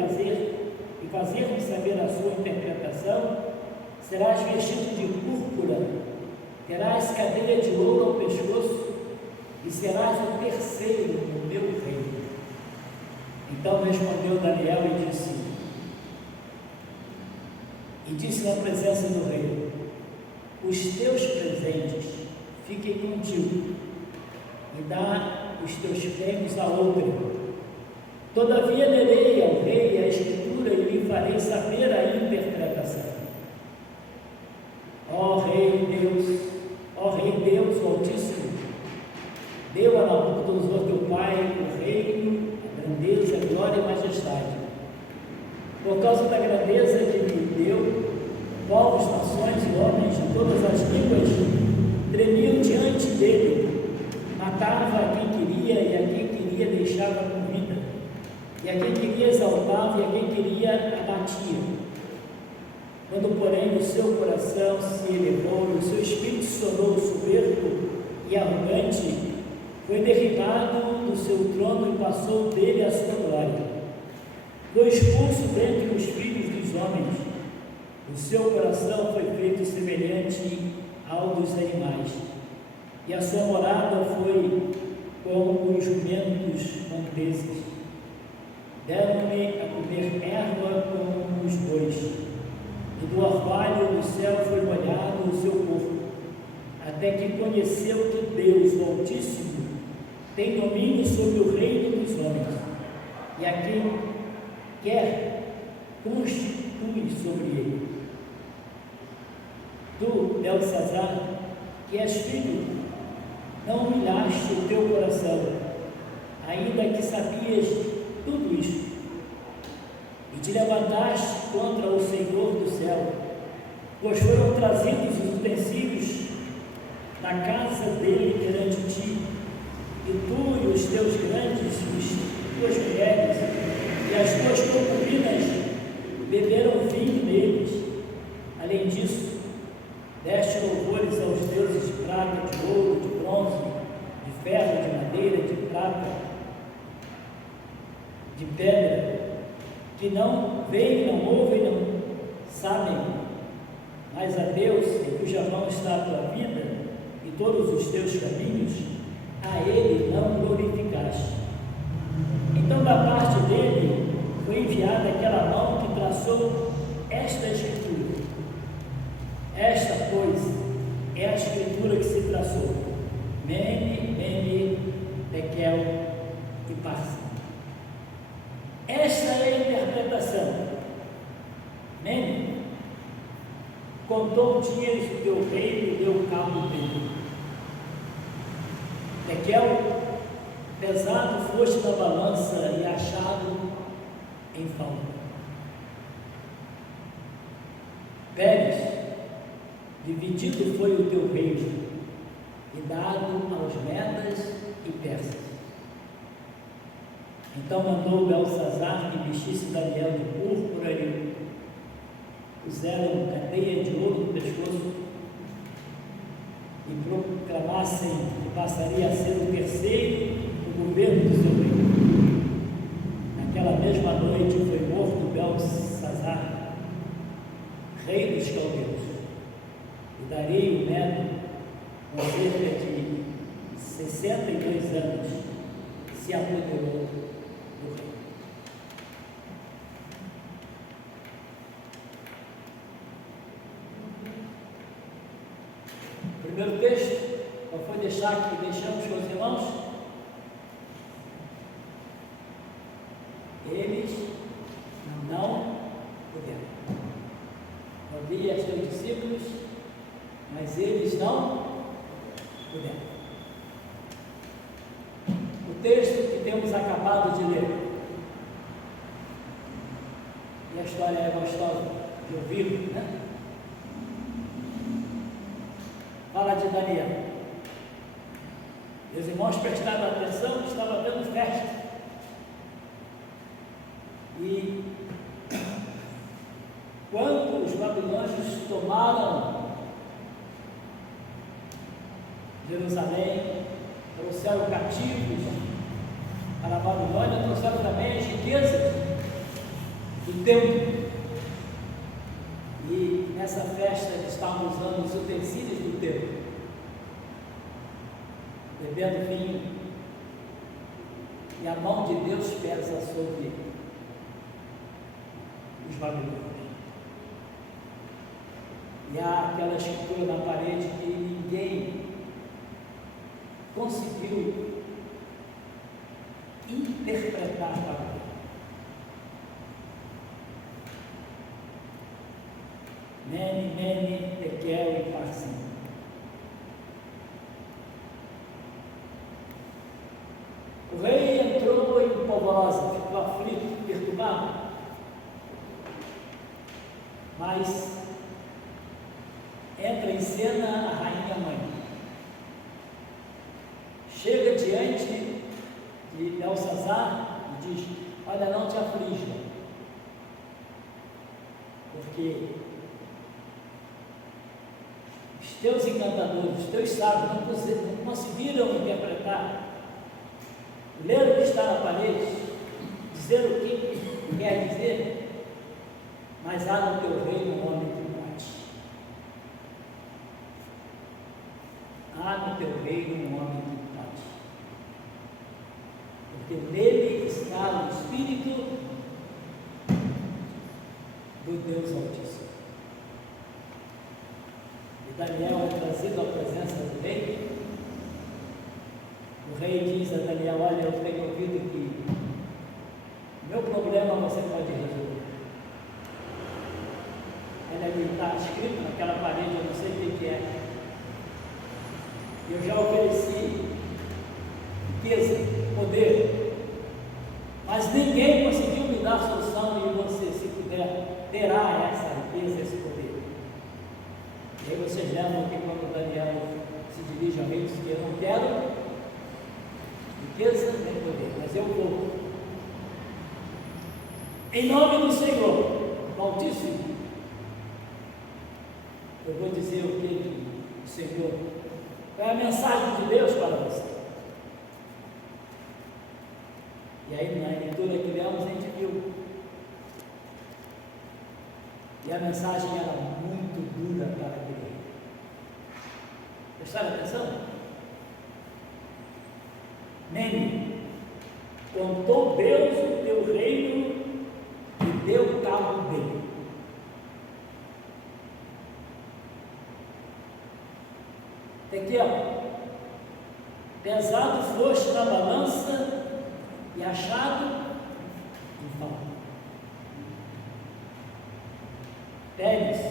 fazer-me saber a sua interpretação, serás vestido de púrpura, terás cadeia de ouro ao pescoço e serás o terceiro no meu reino. Então respondeu Daniel e disse na presença do rei: os teus presentes fiquem contigo, e dá os teus prêmios a outro. Todavia lerei ao rei a escritura e lhe farei saber a interpretação. Ó Rei Deus Altíssimo, deu a Nabucodonosor teu pai o reino, a grandeza, a glória e a majestade. Por causa da grandeza que lhe deu, povos, nações e homens de todas as línguas tremiam diante dele. Matava a quem queria e a quem queria deixava com vida, e a quem queria exaltava e a quem queria abatia. Quando, porém, o seu coração se elevou e o seu espírito se tornou soberbo e arrogante, foi derribado do seu trono e passou dele a sua glória. Foi expulso dentre os filhos dos homens. O seu coração foi feito semelhante ao dos animais, e a sua morada foi como os jumentos monteses. Deram-lhe a comer erva como os bois, e do orvalho do céu foi molhado o seu corpo, até que conheceu que Deus, o Altíssimo, tem domínio sobre o reino dos homens, e a quem quer constitui sobre ele. Tu, Beltesazar, que és filho, não humilhaste o teu coração, ainda que sabias tudo isso, e te levantaste contra o Senhor do céu, pois foram trazidos os utensílios da casa dele perante ti, e tu e os teus grandes, as tuas mulheres e as tuas concubinas beberam vinho neles. Além disso, deste louvores aos deuses de prata, de ouro, de bronze, de ferro, de madeira, de prata, de pedra, que não veem, não ouvem, não sabem, mas a Deus, em cuja mão está a tua vida e todos os teus caminhos, a ele não glorificaste. Então, da parte dele, foi enviada aquela mão que traçou esta escritura. Esta, pois, é a escritura que se traçou: Mene, Mene, Tekel e Parsim. Esta é a interpretação. Mene, contou dias o teu reino e deu cabo dele. Tekel, pesado foste na balança e achado em falta. Pérez, dividido foi o teu reino e dado aos medas e persas. Então mandou Belsazar que vestisse Daniel de púrpura e puseram cadeia de ouro no pescoço e proclamassem que passaria a ser o terceiro no governo do seu reino. Naquela mesma noite foi morto Belsazar, rei dos caldeus, e Dario o Medo, com cerca de 62 anos, se apoderou do reino. Primeiro texto, eu vou deixar aqui, deixamos com os irmãos. Eles não puderam. Havia os teus discípulos, mas eles não puderam. O texto que temos acabado de ler, e a história é gostosa de ouvir, né? Fala de Daniel. Meus irmãos prestaram atenção que estava tendo festa. E quando os babilônios tomaram Jerusalém, trouxeram cativos para a Babilônia, trouxeram também as riquezas do templo. E nessa festa eles estavam usando os utensílios do templo, bebendo vinho, e a mão de Deus pesa sobre os babilônios. E há aquela escritura na parede que ninguém conseguiu interpretar para ele. Mene, Mene, Tekel e Parsim. O rei entrou em polvorosa, ficou aflito, perturbado, mas entra em cena a rainha mãe. Chega diante de Belsazar e diz: olha, não te aflija, porque os teus encantadores, os teus sábios não conseguiram interpretar, ler o que está na parede, dizer o que quer dizer, mas há no teu reino um homem que pode. Há no teu reino um homem que pode, porque nele está o Espírito do Deus Altíssimo. E Daniel é trazido à presença do rei. O rei diz a Daniel: olha, eu tenho ouvido que meu problema você pode resolver. Ele está escrito naquela parede, eu não sei o que é. Eu já ofereci riqueza, poder, mas ninguém conseguiu me dar a solução, e você, se puder, terá essa riqueza, esse poder. E aí vocês lembram que quando Daniel se dirige ao rei, diz que eu não quero riqueza nem poder, mas eu vou. Em nome do Senhor, do Altíssimo, eu vou dizer o que o Senhor, qual é a mensagem de Deus para você. E aí na leitura que lemos a gente viu. E a mensagem era muito dura para aquele rei. Prestaram atenção? Nele, contou Deus o teu reino e deu cabo dele. Até aqui, ó. Pesado foste na balança e achado em falta. Pérez,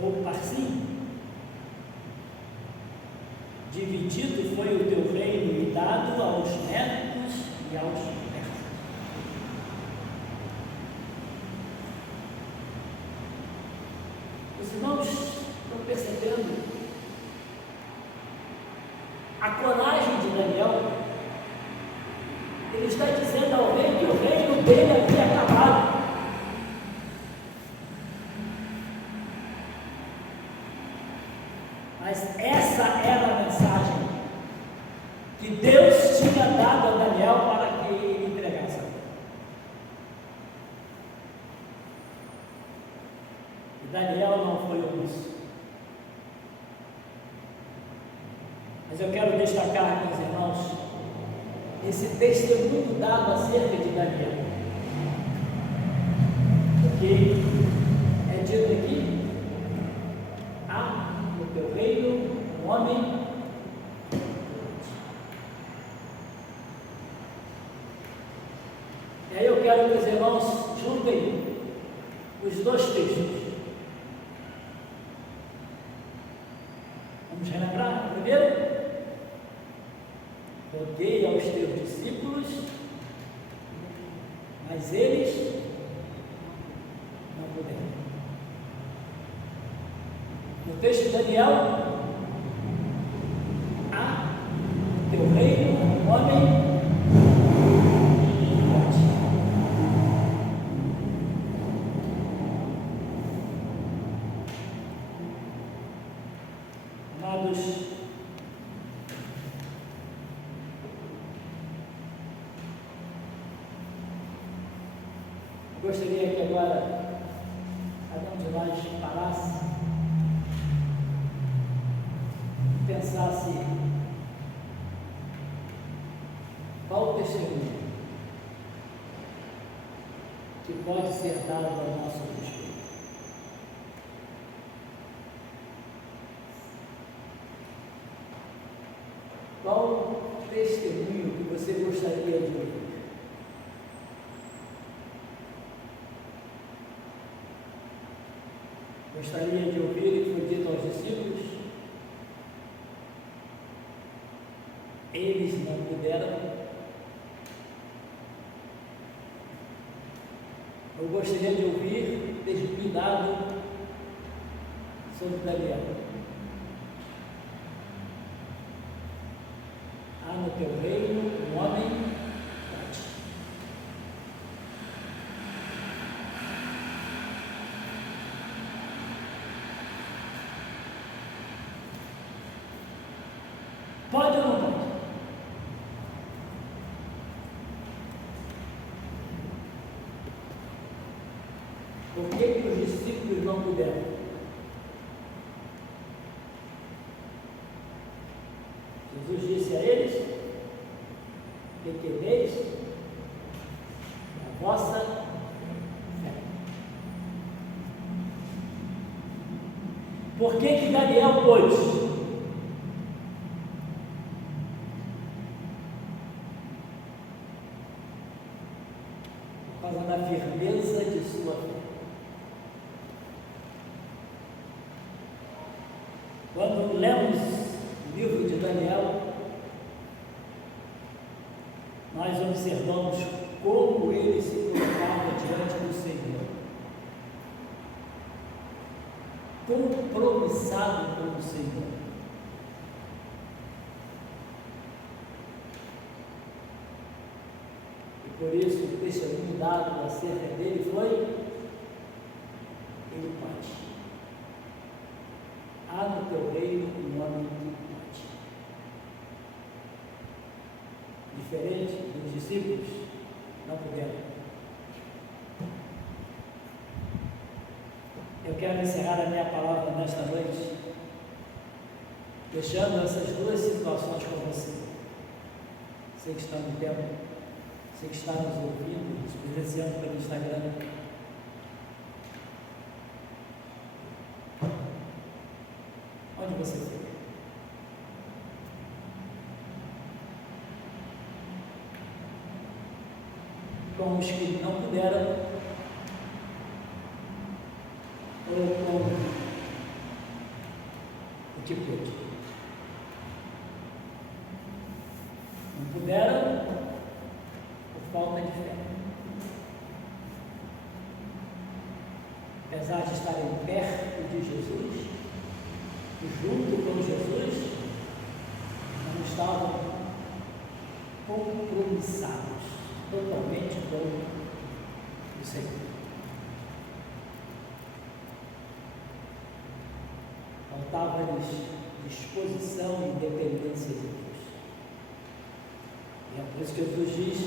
ou parsim, dividido foi o teu reino e dado aos netos e aos persas. Os irmãos estão percebendo a coragem de Daniel. Ele está dizendo ao rei que o reino dele havia acabado. Mas essa era a mensagem que Deus tinha dado a Daniel para que ele entregasse. E Daniel não foi omisso. Mas eu quero destacar, meus irmãos, esse testemunho dado acerca de Daniel. Porque é dito aqui: há no teu reino um homem. E aí eu quero que os irmãos juntem os dois textos. Vamos relembrar? Primeiro, roguei aos teus discípulos, mas eles não puderam. No texto de Daniel, há no teu reino um homem forte. Amados, eu gostaria que agora cada um de nós parasse e pensasse qual o testemunho que pode ser dado ao nosso respeito. Qual o testemunho que você gostaria de ouvir? Gostaria de ouvir o que foi dito aos discípulos? Eles não puderam. Eu gostaria de ouvir testemunho dado sobre Daniel. Há no teu reino um homem forte. Pode ou não pode? Por que os discípulos não puderam? Jesus disse a eles: pequeneis a vossa fé. Por que Daniel pôde? Por causa da firmeza de sua fé. Quando lemos o livro de Daniel, nós observamos como ele se colocava diante do Senhor, compromissado com o Senhor. E por isso o testemunho dado acerca dele foi: ele pode. Há no teu reino um homem que pode. Diferente dos discípulos, não puderam. Eu quero encerrar a minha palavra nesta noite, deixando essas duas situações com você. você que está no templo, você que está nos ouvindo, nos presenciando pelo Instagram. Onde você foi? Com os que não puderam, ou com o que pôde. Não puderam por falta de fé. Apesar de estarem perto de Jesus, junto com Jesus, não estavam compromissados totalmente com o Senhor. Faltava-lhes disposição e dependência de Deus. E é por isso que Jesus diz,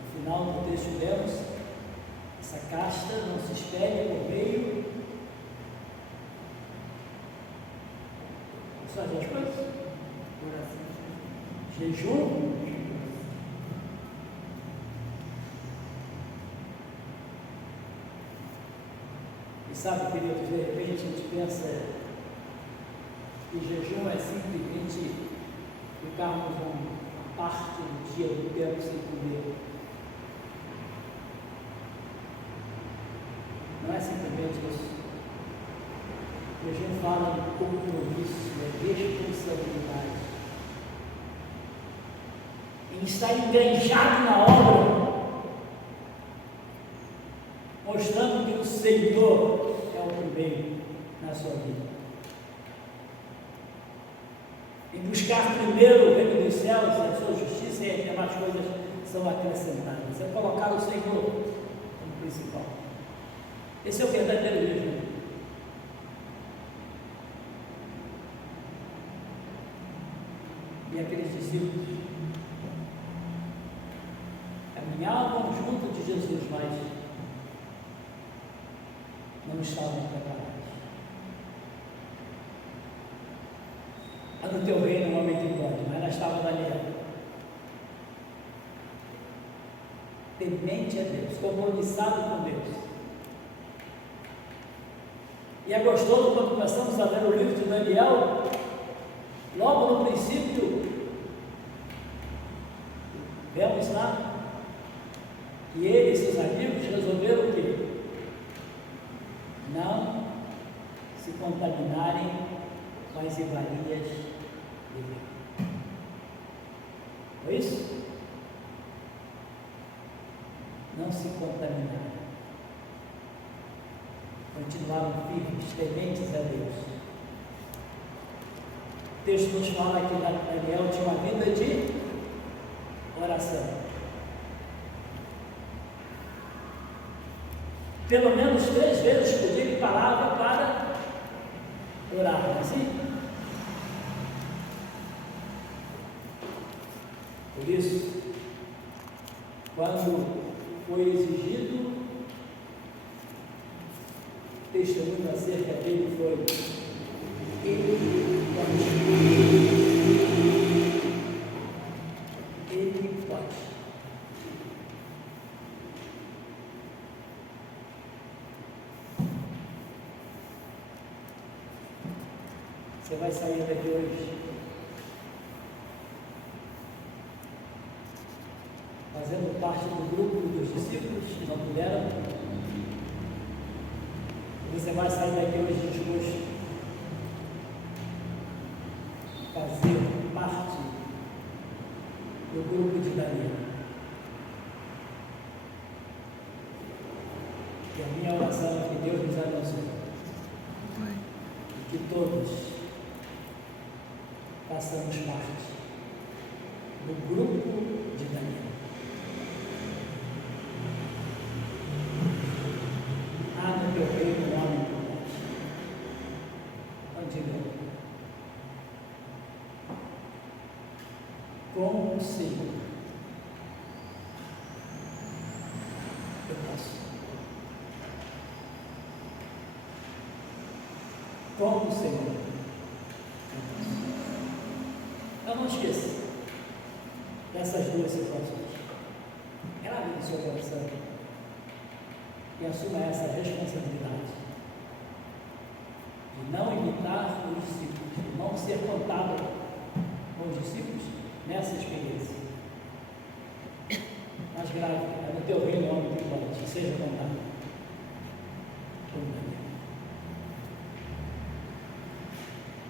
no final do texto lemos, essa casta não se espelha por meio só duas coisas: jejum e sabe, queridos, de repente a gente pensa que jejum é simplesmente ficarmos uma parte do dia do tempo sem comer. Não é simplesmente isso. O jejum fala de compromisso, de responsabilidade, em estar enganjado na obra, mostrando que o Senhor é o primeiro na sua vida. Em buscar primeiro o reino dos céus e a sua justiça, e as demais coisas são acrescentadas. É colocar o Senhor como principal. Esse é o verdadeiro jejum. E aqueles discípulos caminhavam junto de Jesus, mas não estavam preparados. Há no teu reino um homem que pode, mas lá estava Daniel, temente a Deus, compromissado com Deus. E é gostoso quando começamos a ler o livro de Daniel, logo no princípio, vemos lá que ele e seus amigos resolveram o quê? Não se contaminarem com as iguarias de Deus. Foi isso? Não se contaminaram. Continuaram firmes, tementes a Deus. O texto nos fala que Daniel tinha uma vida de oração. Pelo menos 3 vezes por dia ele parava para orar, não é assim? Por isso, quando foi exigido testemunho acerca dele, foi ele pode. Você vai sair daqui hoje fazendo parte do grupo dos discípulos que não puderam. Você vai sair daqui hoje disposto a fazer parte do grupo de Daniel. E a minha oração é que Deus nos abençoe. E que todos façamos parte do grupo de Daniel. Há no teu reino um homem prudente. Onde não? Com o Senhor eu posso. Com o Senhor eu posso. Então não esqueça, dessas duas situações. Grave no seu coração e assuma essa responsabilidade de não imitar os discípulos, de não ser contado com os discípulos nessa experiência. Mas grave, é no teu reino, homem que pode, seja contado.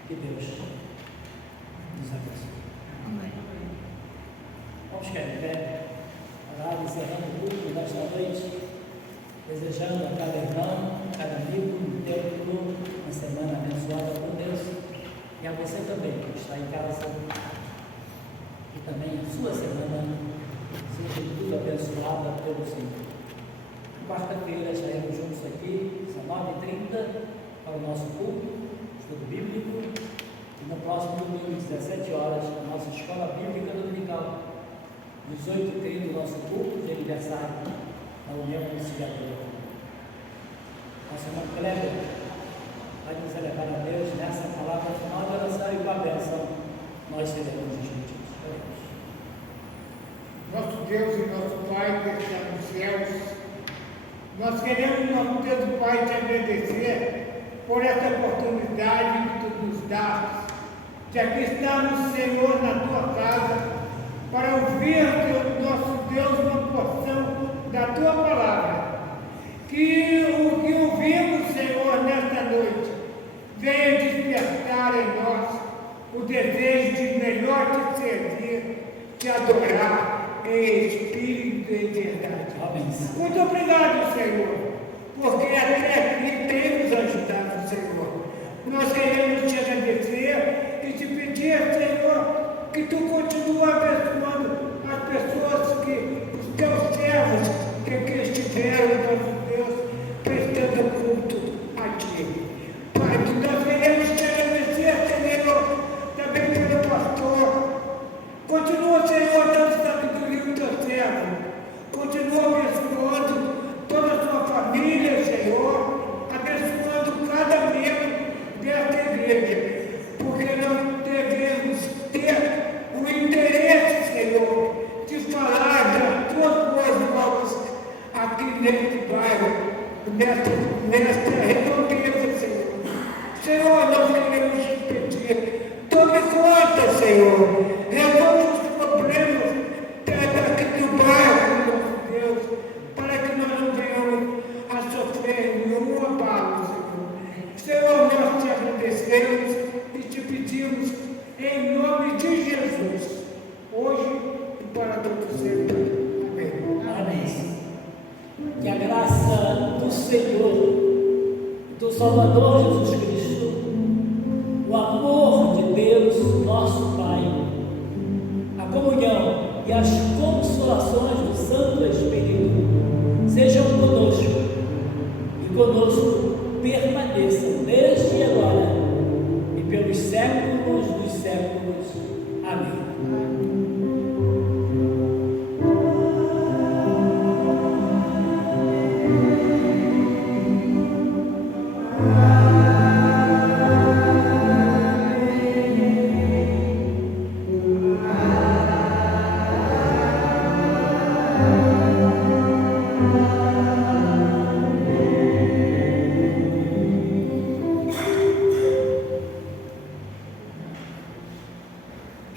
Que Deus nos abençoe. Amém. Vamos ficar em pé, orar, encerrando o culto desta noite, desejando a cada irmão, a cada amigo, um tempo, uma semana abençoada por Deus, e a você também, que está em casa, e também a sua semana seja tudo abençoada pelo Senhor. Quarta-feira estaremos juntos aqui, às 9h30, para o nosso culto, estudo bíblico, e no próximo domingo, às 17 horas, a nossa escola bíblica dominical, 18h30, o nosso culto de aniversário da União Conciliadora. Nosso irmão Kleber vai nos elevar a Deus nessa palavra final de oração, e com a bênção nós seremos juntos. Nosso Deus e nosso Pai que está nos céus, nós queremos, nosso Deus e Pai, te agradecer por essa oportunidade que tu nos dás, de aqui estarmos, Senhor, na tua casa, para ouvir, nosso Deus, uma porção da tua palavra. Que o que ouvimos, Senhor, nesta noite, venha despertar em nós o desejo de melhor te servir, te adorar em espírito e em verdade. Amém. Muito obrigado, Senhor, porque até aqui tem nos ajudado, Senhor. Nós queremos te agradecer e te pedir, Senhor, que tu continue abençoando as pessoas os teus servos que aqui estiveram, nosso Deus, prestando culto a ti. Pai, que nós queremos te agradecer, Senhor, também pelo pastor. Continua, Senhor, dando sabedoria ao teu servo. Continua abençoando toda a sua família, Senhor, abençoando cada membro desta igreja, porque nós devemos ter o interesse, Senhor, de falar das tuas boas novas aqui neste bairro, nesta redondeza, Senhor. Senhor, nós queremos te pedir, tome conta, Senhor, resolva os problemas daqui do bairro, nosso Deus, para que nós não venhamos a sofrer nenhum abalo, Senhor. Senhor, nós te agradecemos e te pedimos em nome de Jesus, hoje e para todos sempre. Amém. Amém. Que a graça do Senhor, do Salvador Jesus Cristo, o amor de Deus, nosso Pai, a comunhão e as consolações do Santo Espírito sejam conosco e conosco permaneçam desde agora e pelos séculos dos séculos. Amém.